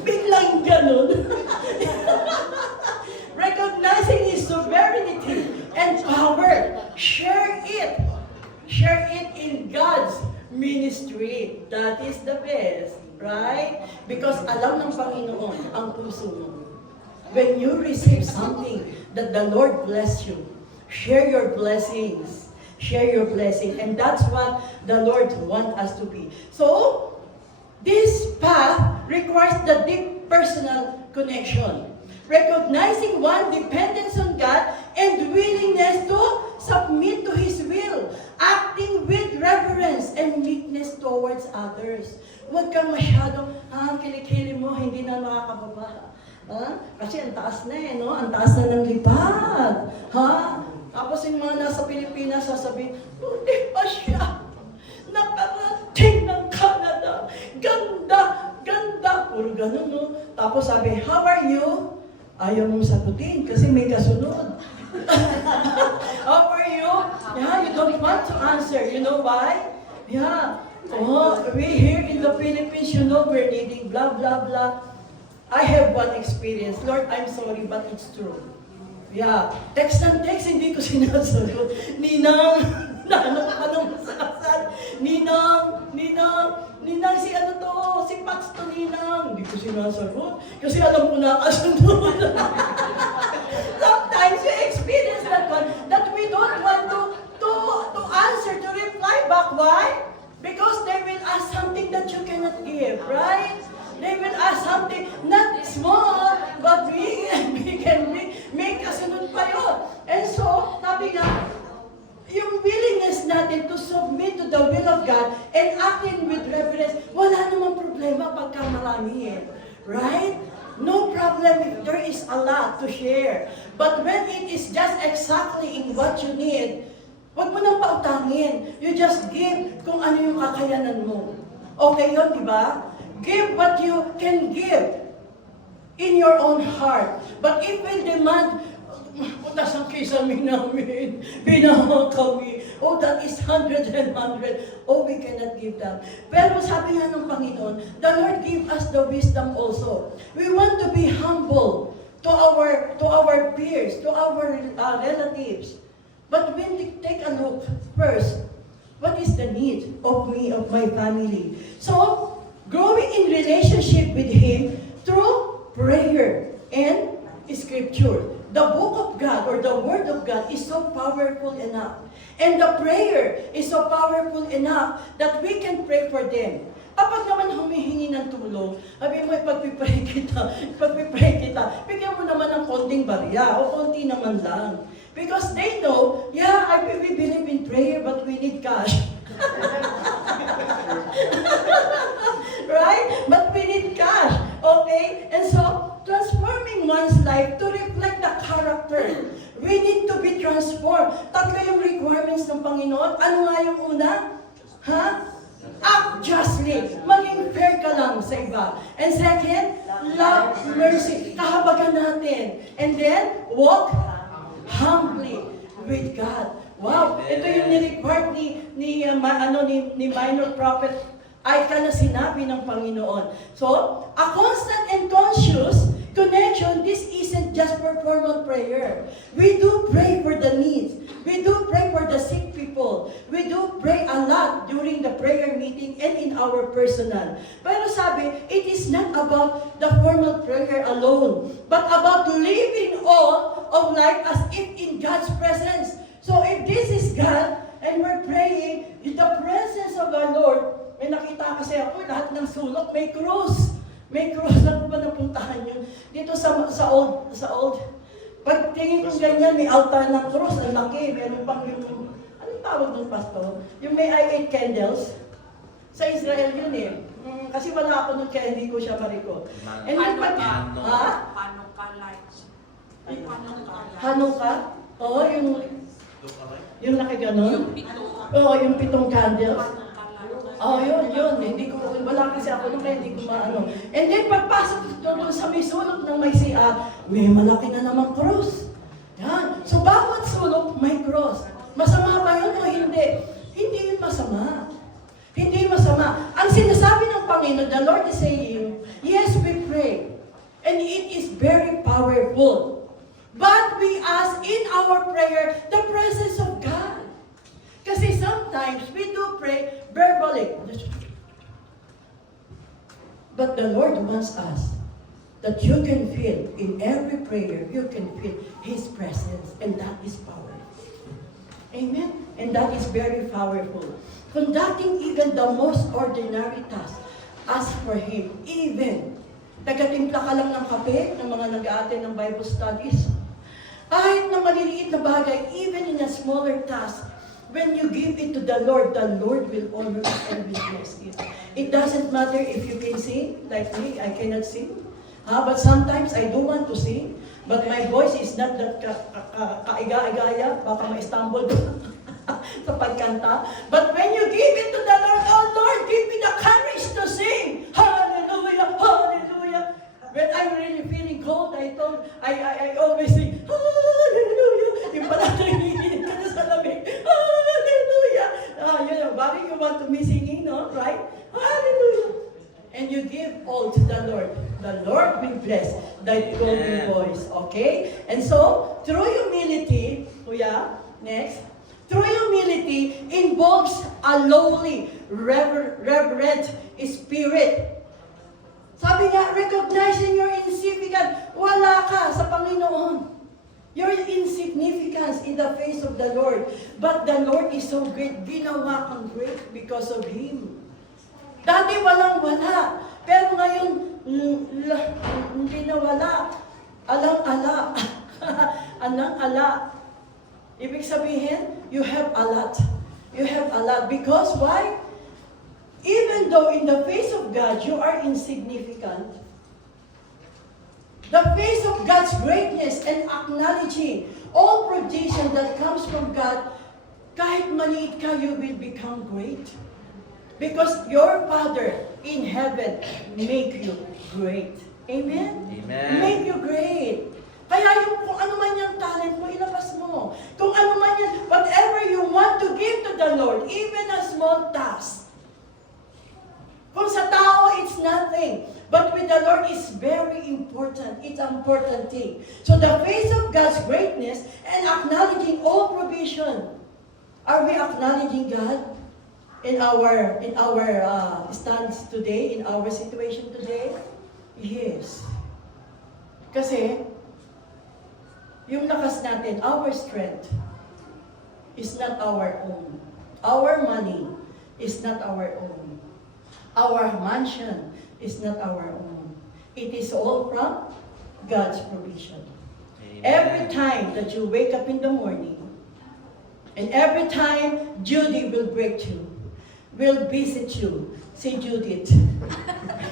Biglang ganun. Recognizing His sovereignty and power, share it. Share it in God's ministry. That is the best, right? Because alam ng Panginoon ang puso mo. When you receive something that the Lord bless you, share your blessings. Share your blessing. And that's what the Lord wants us to be. So, this path requires the deep personal connection. Recognizing one dependence on God and willingness to submit to His will. Acting with reverence and meekness towards others. Huwag kang masyadong, kilikili mo, hindi na makakababa. Kasi ang taas na no? Ang taas na ng lipad. Tapos yung mga nasa Pilipinas sasabihin, hindi pa siya nakarating ng Canada. Ganda, ganda. Puro ganun, no? Tapos sabi, how are you? Ayaw mong sagutin kasi may kasunod. How are you? Yeah, you don't want to answer. You know why? Yeah. We here in the Philippines, we're needing blah, blah, blah. I have one experience. Lord, I'm sorry, but it's true. Yeah. Text ng text, hindi ko sinasagot. Ninang, anong masasal? Ninang, si si Pats to Ninang. Hindi ko sinasagot. Kasi alam ko na kasunod. Sometimes we experience that one, that we don't want to answer, to reply back. Why? Because they will ask something that you cannot give, right? They will ask something not small, but big and big and big. May kasunod pa yun. And so, sabi nga, yung willingness natin to submit to the will of God and acting with reverence, wala namang problema pagka marami eh. Right? No problem if there is a lot to share. But when it is just exactly in what you need, huwag mo nang pautangin. You just give kung ano yung kakayanan mo. Okay yun, di ba? Give what you can give in your own heart. But if we demand, utas ang kisame namin, binahang kami, that is 100 and 100. We cannot give that. Pero sabi nga ng Panginoon, the Lord give us the wisdom also. We want to be humble to our peers, to our relatives. But when we take a look first, what is the need of me, of my family? So, growing in relationship with Him through prayer and Scripture. The book of God or the Word of God is so powerful enough. And the prayer is so powerful enough that we can pray for them. Kapag naman humihingi ng tulong, sabi mo, pagpipray kita, bigyan mo naman ng konting barya o konti naman lang. Because they know, we believe in prayer, but we need cash. Right? But we need cash. Okay? And so, transforming one's life to reflect the character. We need to be transformed. Tatlo yung requirements ng Panginoon. Ano nga yung una? Act justly. Maging fair ka lang sa iba. And second, love mercy. Kahabagan natin. And then, walk humbly with God. Wow, ito yung ni-record ni minor prophet Icah na sinabi ng Panginoon. So, a constant and conscious connection, this isn't just for formal prayer. We do pray for the needs. We do pray for the sick people. We do pray a lot during the prayer meeting and in our personal. Pero sabi, it is not about the formal prayer alone, but about living all of life as if in God's presence. So if this is God, and we're praying in the presence of our Lord, may nakita kasi ako, lahat ng sulok may cross. May cross na po ba napuntahan yun? Dito sa old, pag tingin ko ganyan, may altar ng cross, ang laki, meron pang yung, anong tawag ng pastor? Yung may I-8 candles. Sa Israel yun eh. Kasi wala ako nun, kaya hindi ko siya mariko. And then pag, Hanukkah lights. Hanukkah? Oo, yung laki ganon? Oo, yung 7 candles. Yun. Hindi ko, wala kasi ako nung kaya hindi ko maano. And then pagpasok doon sa may sulok ng may CR, may malaki na namang cross. Yan. So bawat sulok may cross. Masama ba yun o hindi? Hindi yun masama. Hindi masama. Ang sinasabi ng Panginoon, the Lord is saying, yes, we pray. And it is very powerful. But we ask in our prayer the presence of God. Kasi sometimes we do pray verbally. But the Lord wants us that you can feel in every prayer, you can feel His presence. And that is powerful. Amen? And that is very powerful. Conducting even the most ordinary task, ask for Him. Even, tagatimpla ka lang ng kape, ng mga nag-aaten ng Bible studies. Kahit na maliliit na bagay, even in a smaller task, when you give it to the Lord will always bless it. It doesn't matter if you can sing, like me, I cannot sing. But sometimes I do want to sing, but my voice is not that kaiga-igaya, baka ma-stumble sa pagkanta. But when you give it to the Lord, oh Lord, give me the courage to sing. Hallelujah, hallelujah. When I'm really feeling cold, I always sing, hallelujah. Yung pala nanginginig ka na sa lamig, hallelujah. Bari you want to be singing, no? Right? Hallelujah. And you give all to the Lord. The Lord will bless that golden voice. Okay? And so, through humility, kuya, next. Through humility involves a lowly, reverent spirit. Sabi nga, recognizing your insignificance. Wala ka sa Panginoon. Your insignificance in the face of the Lord. But the Lord is so great. Ginawa kang great because of Him. Dati walang-wala. Pero ngayon, hindi na wala. Alang-ala. Anang-ala. Ibig sabihin, you have a lot. You have a lot. Because why? Even though in the face of God, you are insignificant, the face of God's greatness and acknowledging all provision that comes from God, kahit maliit ka, you will become great. Because your Father in heaven make you great. Amen? Amen. Make you great. Kaya yung kung ano man yung talent mo, ilabas mo. Kung ano man yan, whatever you want to give to the Lord, even a small task. Kung sa tao, it's nothing. But with the Lord, it's very important. It's an important thing. So the face of God's greatness and acknowledging all provision. Are we acknowledging God in our stance today, in our situation today? Yes. Kasi, yung lakas natin, our strength is not our own. Our money is not our own. Our mansion is not our own. It is all from God's provision. Amen. Every time that you wake up in the morning, and every time Judy will break you, will visit you, say Judith.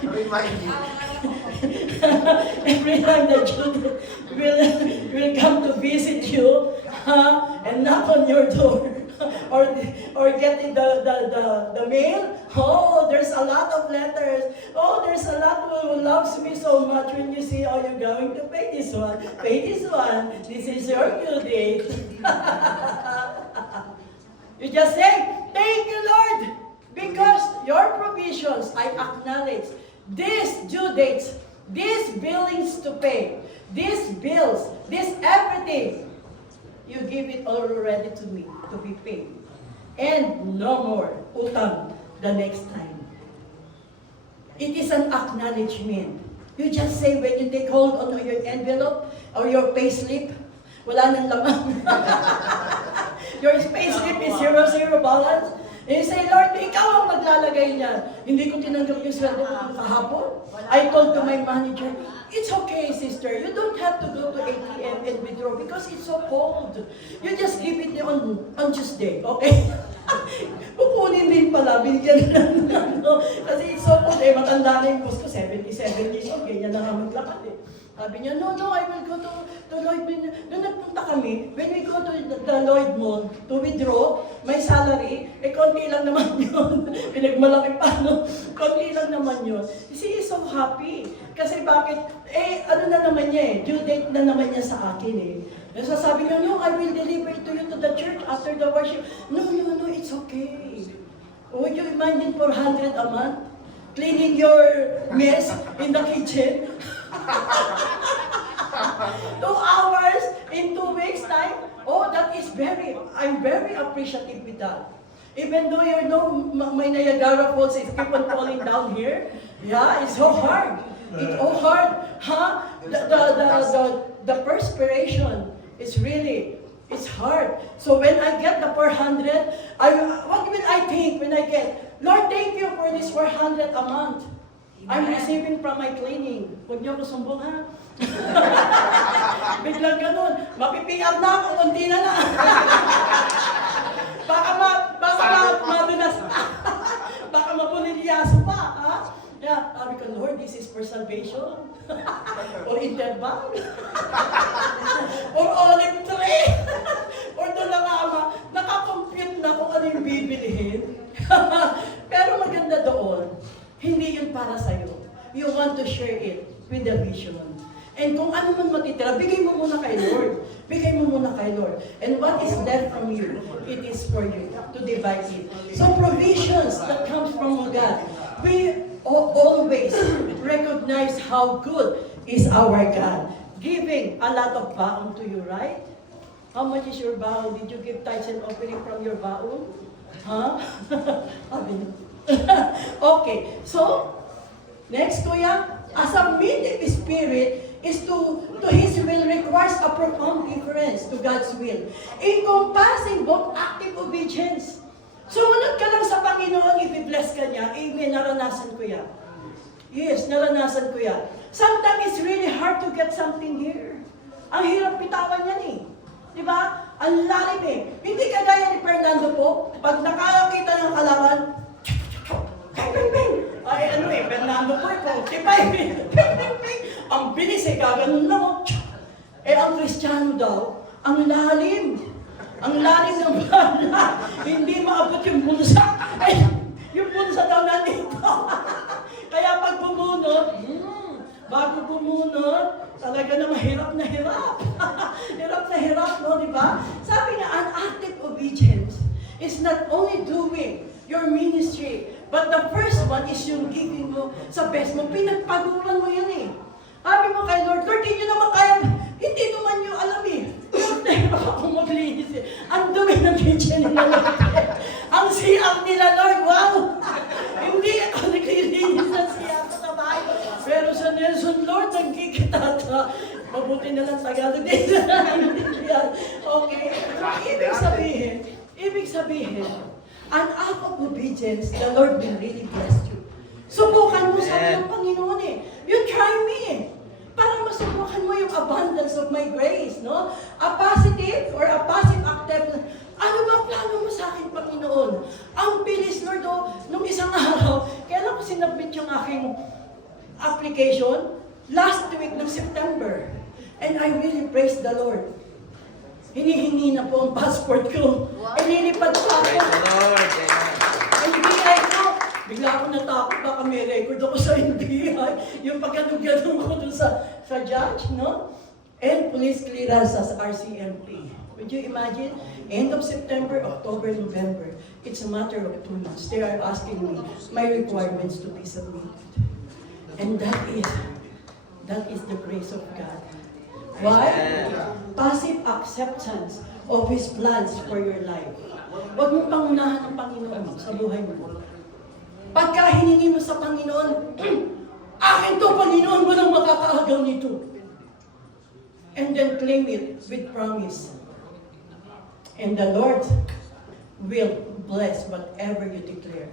Remind me. Every time that Judith will come to visit you, and knock on your door, or get in the mail. Oh, there's a lot of letters. Oh, there's a lot who loves me so much. When you see, oh, you're going to pay this one. Pay this one. This is your due date. You just say, thank you, Lord, because your provisions, I acknowledge. These due dates, these billings to pay, these bills, this everything, you give it already to me to be paid. And no more utang the next time. It is an acknowledgement. You just say when you take hold on your envelope or your payslip, wala nang laman. Your payslip is 0 balance. And you say, Lord, ikaw ang maglalagay niyan. Hindi ko tinanggap yung sweldo ko kahapon. I told to my manager, it's okay, sister. You don't have to go to ATM and withdraw because it's so cold. You just give it on Tuesday, okay? Kukunin din pala, binigyan na no? Kasi it's so cold. Matanda na yung boss ko, 77 years old. Ganyan na nga maglakad eh. Sabi niya, no, I will go to Lloyd Mall. Doon nagpunta kami, when we go to the Lloyd Mall to withdraw, may salary, konti lang naman yun. Pinagmalaki pa, no? Konti lang naman yun. She is so happy. Kasi bakit, ano na naman niya due date na naman niya sa akin Sasabi niya, no, I will deliver it to you to the church after the worship. No, it's okay. Would you imagine 400 a month? Cleaning your mess in the kitchen? 2 hours in 2 weeks' time? Oh, that is I'm very appreciative with that. Even though you know my Niagara Falls is keep on falling down here, yeah, it's so hard. It's so hard, huh? The perspiration is really, it's hard. So when I get the 400, what will I think when I get, Lord, thank you for this 400 a month. I'm receiving from my cleaning. Huwag niyo ako sumbong, ha? Biglang ganun. Mapipiar na ako, kunti na lang. baka madunas. Baka mapulilyaso pa, ha? Yeah, sabi ko, Lord, this is for salvation. Or interbank. Or olive tree. Or dollarama. Nakakompute na kung ano yung bibilihin. Pero maganda doon, hindi yun para sa'yo. You want to share it with the vision. And kung ano man matitira, bigay mo muna kay Lord. Bigay mo muna kay Lord. And what is left from you, it is for you to divide it. So provisions that comes from God, we always recognize how good is our God. Giving a lot of baon to you, right? How much is your baon? Did you give tithes and offering from your baon? Huh? Okay, so, next, Kuya, as a meeting spirit is to His will requires a profound difference to God's will, encompassing both active obedience. Sumunod ka lang sa Panginoon, i-bless ka niya. Amen, naranasan ko yan. Yes, naranasan ko yan. Sometimes it's really hard to get something here. Ang hirap bitawan yan eh. Di ba? Ang lalim eh. Hindi kagaya ni Fernando po, pag nakakita ng kalaban, ay ano eh, Fernando po ito, ang bilis eh, gaganon lang. Eh ang Kristiyano daw, ang lalim. Ang lalim ng bala. Hindi maabot yung bulsa. Eh, yung bulsa daw nandito. Kaya pag bumunot, bago bumunot, talaga na mahirap na hirap. Hirap na hirap, no, di ba? Sabi nga, an active obedience is not only doing your ministry, but the first one is yung giving mo sa best mo. Pinagpaguran mo yan eh. Sabi mo kay Lord, Lord, hindi naman kaya, hindi naman nyo alam eh. Lord, nahirap ako maglinis eh. Ang dumi ng kitchen nila, Lord. Ang siyang nila, Lord, wow! Hindi ako naglilinis ng siyang sa bahay. Pero sa Nelson, Lord, nagkikitata. Mabuti na lang Tagalog din. Okay. Ibig sabihin, an act of obedience, the Lord will really bless you. Subukan mo sa ng Panginoon eh. You try me eh. Para masubukan mo yung abundance of my grace, no? A positive or a passive acceptance. Ano ba plano mo sa akin, Panginoon? Ang bilis, Lord, nung isang araw, kailan ko sinabit yung aking application? Last week ng September. And I really praise the Lord. Hinihingi na po ang passport ko. Inilipad pa ako. Praise the Lord. NBI ko. Bigla ako natakot, baka may record ako sa NBI. Yung pagkatugyan ko dun sa judge, no? And police clearance as RCMP. Would you imagine? End of September, October, November. It's a matter of 2 months. They are asking me my requirements to be submitted. And that is the grace of God. Why? Passive acceptance of His plans for your life. Huwag mong pangunahan ng Panginoon sa buhay mo. Pagka hiningi mo sa Panginoon, akin to, Panginoon, walang makakaagaw nito. And then claim it with promise. And the Lord will bless whatever you declare.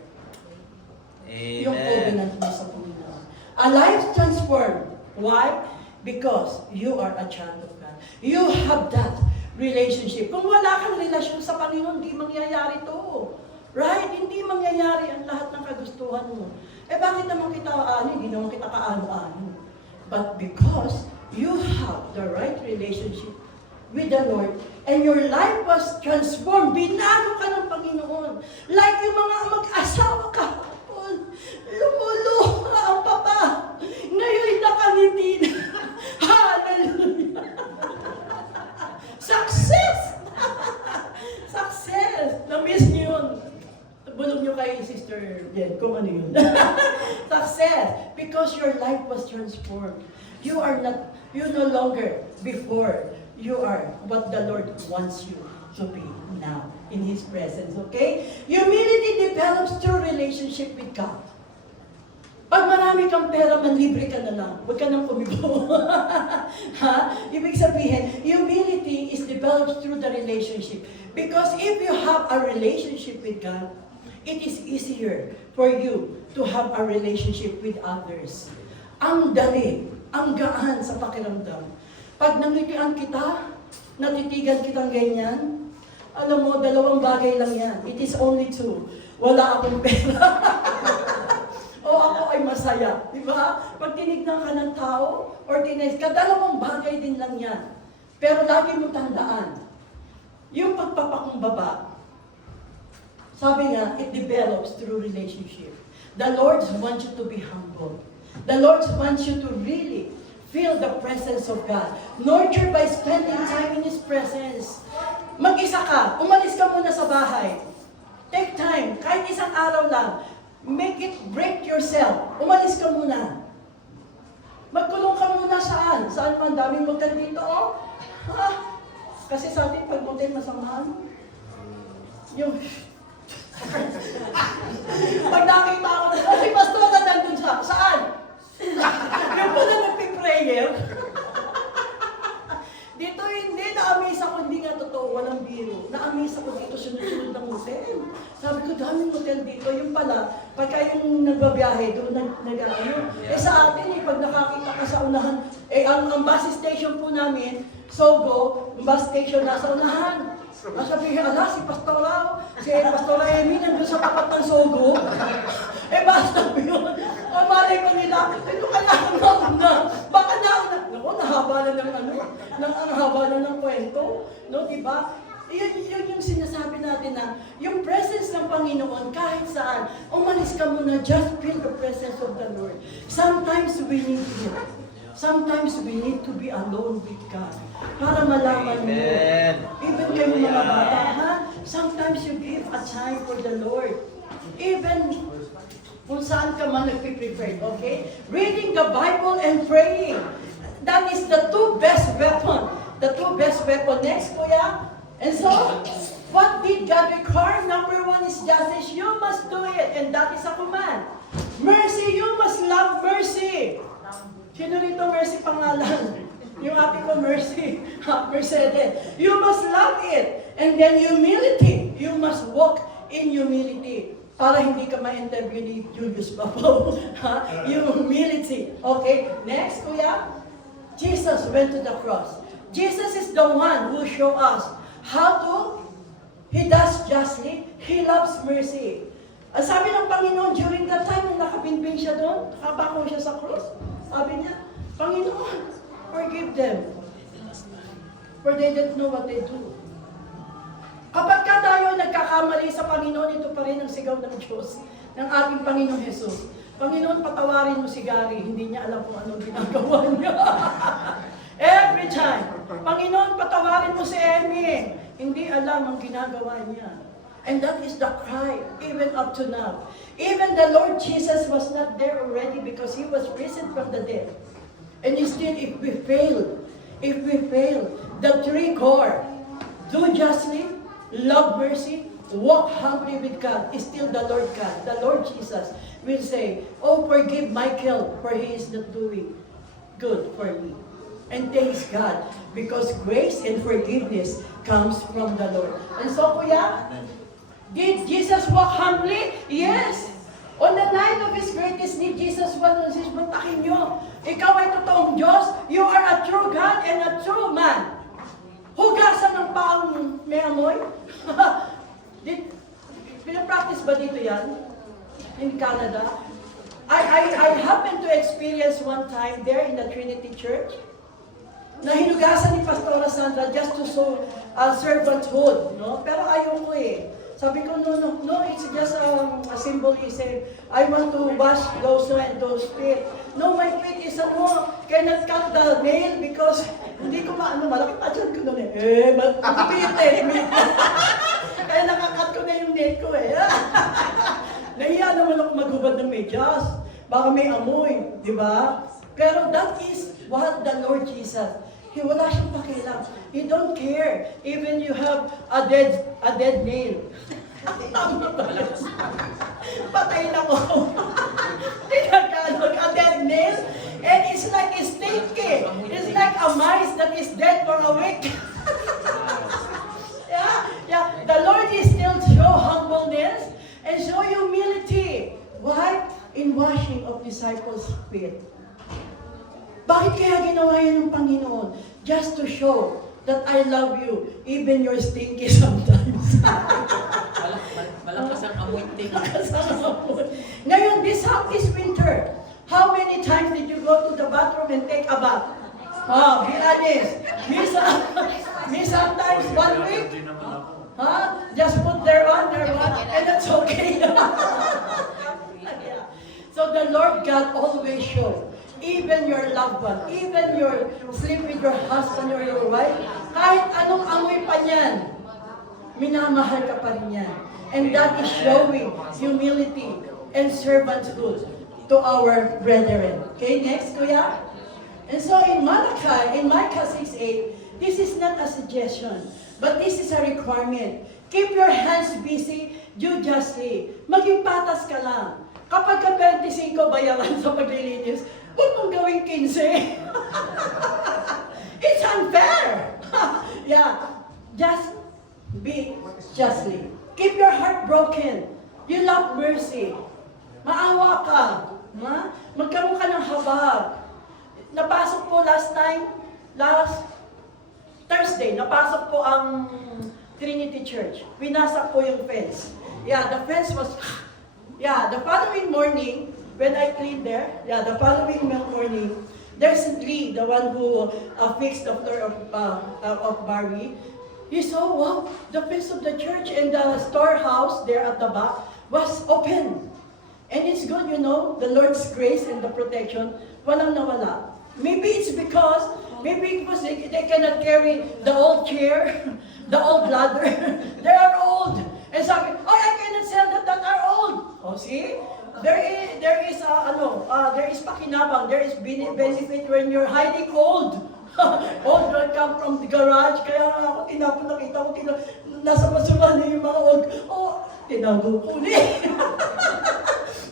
Yung covenant mo sa Panginoon. A life transformed. Why? Because you are a child of God. You have that relationship. Kung wala kang relasyon sa Panginoon, hindi mangyayari to. Right? Hindi mangyayari ang lahat ng kagustuhan mo. Eh bakit naman kita kaano? Hindi naman kita kaano-ano. But because you have the right relationship with the Lord and your life was transformed, binago ka ng Panginoon. Like yung mga mag-asawa kahapon, lumuluha ang papa. Ngayon nakangiti na. Hallelujah! Success! Success! Na-miss niyo yun. Bulog niyo kay si Because your life was transformed. You no longer before. You are what the Lord wants you to be now in His presence, okay? Humility develops through relationship with God. Pag marami kang pera, manlibre ka na lang. Huwag ka nang kumibo. Ha? Ibig sabihin, humility is developed through the relationship. Because if you have a relationship with God, it is easier for you to have a relationship with others. Ang dali, ang gaan sa pakiramdam. Pag nangitian kita, natitigan kitang ganyan, alam mo, dalawang bagay lang yan. It is only two. Wala akong pera. O ako ay masaya. Di ba? Pag tinignan ka ng tao, or dalawang bagay din lang yan. Pero lagi mo tandaan, yung pagpapakumbaba, sabi nga, it develops through relationship. The Lord wants you to be humble. The Lord wants you to really feel the presence of God. Nurture by spending time in His presence. Mag-isa ka, umalis ka muna sa bahay. Take time, kahit isang araw lang. Make it, break yourself. Umalis ka muna. Magkulong ka muna saan? Saan man? Daming motel dito, oh. Ha? Kasi sa atin, pag motel masamahan, yung... pag nakita ako, si Pastor na nandun sa, saan? Yung pala nagpiprayer. Dito hindi, na-amaze ako, hindi nga totoo, walang biro. Na-amaze ako dito, sunod-sunod ng hotel. Sabi ko, daming hotel dito. Yung pala, pagka yung nagbabiyahe, doon nag-ano. Sa atin, pag nakakita ka sa unahan, ang bus station po namin, Sogo, yung bus station nasa unahan. Nasabihin, si Pastora, si Pastora Amy, nandun sa tapat ng Sogo. Basta yun. Malay ko nila, ito kailangan na. Baka naku, nahaba na ang haba na ng kwento. No, diba? Yun yung sinasabi natin na, yung presence ng Panginoon, kahit saan, umalis ka muna, just feel the presence of the Lord. Sometimes we need Him. Sometimes we need to be alone with God. Para malaman mo. Even kayo mga bata, ha? Sometimes you give a time for the Lord. Even kung saan ka man nagpiprepare, okay? Reading the Bible and praying. That is the two best weapon. The two best weapon. Next, kuya. And so, what did God require? Number one is justice. You must do it. And that is a command. Mercy. You must love mercy. Sino rito mercy pangalan? Yung ate ko mercy. Mercedes. You must love it. And then humility. You must walk in humility. Para hindi ka ma-interview ni Julius Papo. Yung humility. Okay? Next, kuya. Jesus went to the cross. Jesus is the one who show us how to, He does justly, He loves mercy. Ang sabi ng Panginoon, during that time, nung nakapinpin siya doon, nakabako siya sa cross, sabi niya, Panginoon, forgive them, for they don't know what they do. Kapag ka tayo nagkakamali sa Panginoon, ito pa rin ang sigaw ng Diyos, ng ating Panginoon Jesus. Panginoon, patawarin mo si Gary, hindi niya alam kung anong ginagawa niya. Every time. Panginoon, patawarin mo si Emmy, hindi alam ang ginagawa niya. And that is the cry, even up to now. Even the Lord Jesus was not there already because He was risen from the dead. And still, if we fail, the three core, do justly, love mercy, walk humbly with God, is still the Lord God. The Lord Jesus will say, oh, forgive Michael, for he is not doing good for me. And thanks God, because grace and forgiveness comes from the Lord. And so, kuya, did Jesus walk humbly? Yes. On the night of His greatest need, Jesus was, buntakin nyo, ikaw ay totoong Diyos, you are a true God and a true man. Hugasan ng paang may amoy? Pinapractice ba dito yan? In Canada? I happened to experience one time there in the Trinity Church na hinugasan ni Pastora Sandra just to show servanthood, no? Pero ayaw ko eh. Sabi ko, no, it's just a symbolism. I want to wash those and those feet. No, my feet is cannot cut the nail because hindi ko malaki pa dyan ko nun eh. Magpipit eh. Kaya nakakat ko na yung nail ko eh. Nahiya naman ako maghubad ng medyas. baka may amoy, di ba? Pero that is what the Lord Jesus, wala siyang pakialam. He don't care. Even you have a dead nail. Patay na ko. Tinagalog, a dead nail. And it's like a stinky. It's like a mice that is dead for a week. Yeah. The Lord is still show humbleness and show humility. Why? In washing of disciples' feet. Bakit kaya ginawa yan ng Panginoon? Just to show that I love you, even you're stinky sometimes. Malakas ang amoy ting. Malakas ang amoy. Ngayon, this winter, how many times did you go to the bathroom and take a bath? Be honest. Me sometimes 1 week. Just put their on, and that's okay. So the Lord God always shows, even your loved one, even your sleep with your husband or your wife, kahit anong amoy pa niyan, minamahal ka pa rin yan. And that is showing humility and servanthood to our brethren. Okay, next, Kuya. And so in Micah 6:8, this is not a suggestion, but this is a requirement. Keep your hands busy, do justly. Maging patas ka lang. Kapag ka 25 bayaran sa paglilinis, huwag mong gawing 15. It's unfair. Just be justly. Keep your heart broken. You love mercy. Maawa ka. Magkaroon ka ng habag. Napasok po last Thursday, napasok po ang Trinity Church. Winasak po yung fence. The fence was... the following morning, when I cleaned there, the following morning, there's Lee, the one who fixed the floor of Barbie. He saw, wow, the fence of the church and the storehouse there at the back was open. And it's good, the Lord's grace and the protection, walang nawala. Maybe it's because they cannot carry the old chair, the old ladder. They are old. And sabi, I cannot sell that are old. See? There is pakinabang, there is benefit when you're hiding old. Old will come from the garage, kaya ako nakita ko, nasa basura na yung mga old. Tinago ko ulit.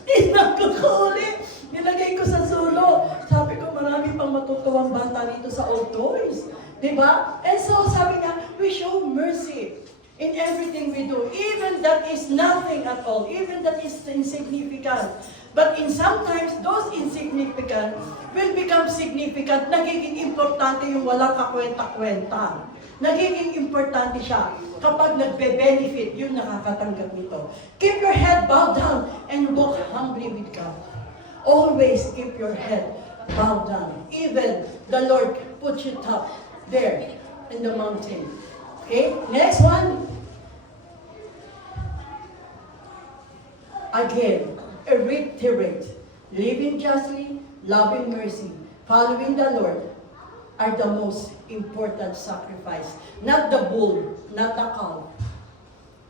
Tinago ko ulit. Nilagay ko sa sulo. Sabi ko, marami pang matutuwang bata dito sa old toys. Diba? And so, sabi niya, we show mercy in everything we do, even that is nothing at all, even that is insignificant. But in sometimes, those insignificant will become significant. Nagiging importante yung walang kakwenta-kwenta. Nagiging importante siya kapag nagbe-benefit yung nakakatanggap nito. Keep your head bowed down and walk humbly with God. Always keep your head bowed down. Even the Lord put you top there in the mountain. Okay, next one. Again, reiterate. Living justly, loving mercy, following the Lord are the most important sacrifice. Not the bull, not the cow.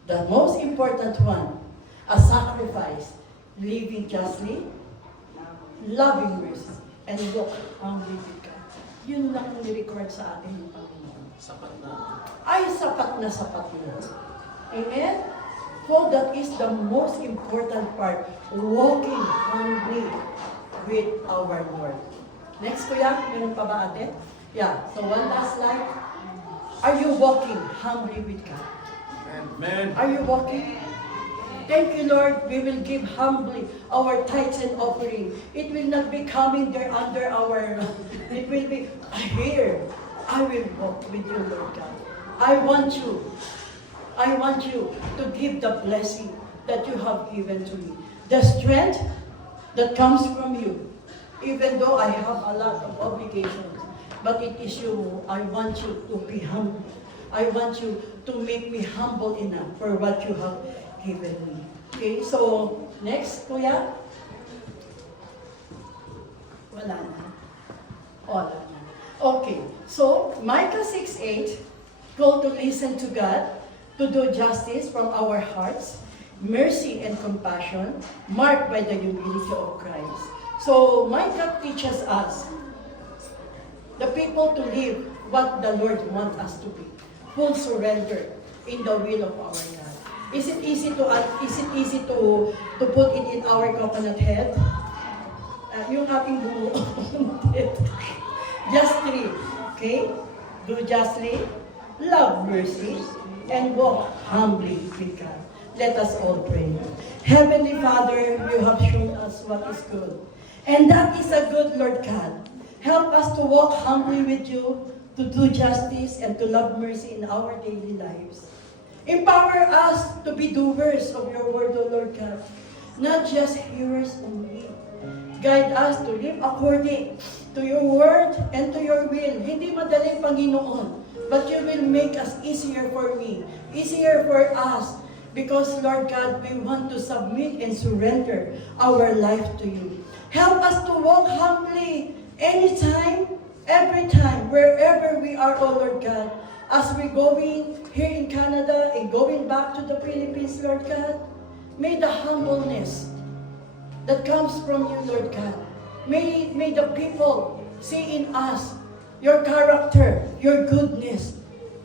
The most important one, a sacrifice. Living justly, loving mercy, and walk humbly with God. Yun lang ang ni-record sa atin ng Panginoon. Sapat na. Ay, sapat na. Amen? So that is the most important part, walking humbly with our Lord. Next, Kuya, meron pa ba ate? So one last slide. Are you walking humbly with God? Amen. Are you walking? Thank you, Lord. We will give humbly our tithes and offering. It will not be coming there under our... It will be here. I will walk with you, Lord God. I want you to give the blessing that you have given to me. The strength that comes from you. Even though I have a lot of obligations, but it is you. I want you to be humble. I want you to make me humble enough for what you have given me. Okay, so next, Kuya. Wala na. Okay, so Micah 6:8, call to listen to God, to do justice from our hearts, mercy and compassion, marked by the humility of Christ. So Micah teaches us the people to live what the Lord wants us to be. Full surrender in the will of our God. Is it easy to put it in our coconut head? Yung ating buo. Justly, okay? Do justly, love mercy, and walk humbly with God. Let us all pray. Heavenly Father, you have shown us what is good. And that is a good, Lord God. Help us to walk humbly with you, to do justice, and to love mercy in our daily lives. Empower us to be doers of your word, O Lord God, not just hearers only. Guide us to live according to your word and to your will. Hindi madali, Panginoon, but you will make us easier for me, easier for us, because, Lord God, we want to submit and surrender our life to you. Help us to walk humbly anytime, every time, wherever we are, O Lord God, as we're going here in Canada and going back to the Philippines, Lord God. May the humbleness that comes from you, Lord God, may the people see in us your character, your goodness,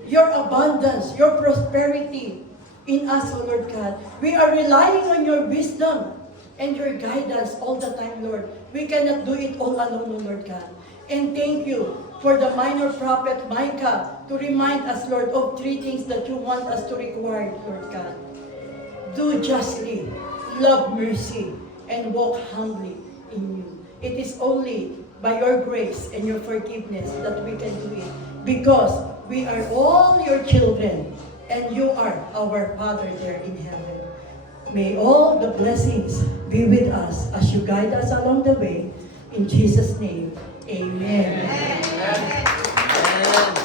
your abundance, your prosperity in us, O Lord God. We are relying on your wisdom and your guidance all the time, Lord. We cannot do it all alone, O Lord God. And thank you for the minor prophet Micah to remind us, Lord, of 3 things that you want us to require, Lord God. Do justly, love mercy, and walk humbly in you. It is only by your grace and your forgiveness that we can do it, because we are all your children and you are our Father there in heaven. May all the blessings be with us as you guide us along the way. In Jesus' name, amen. Amen.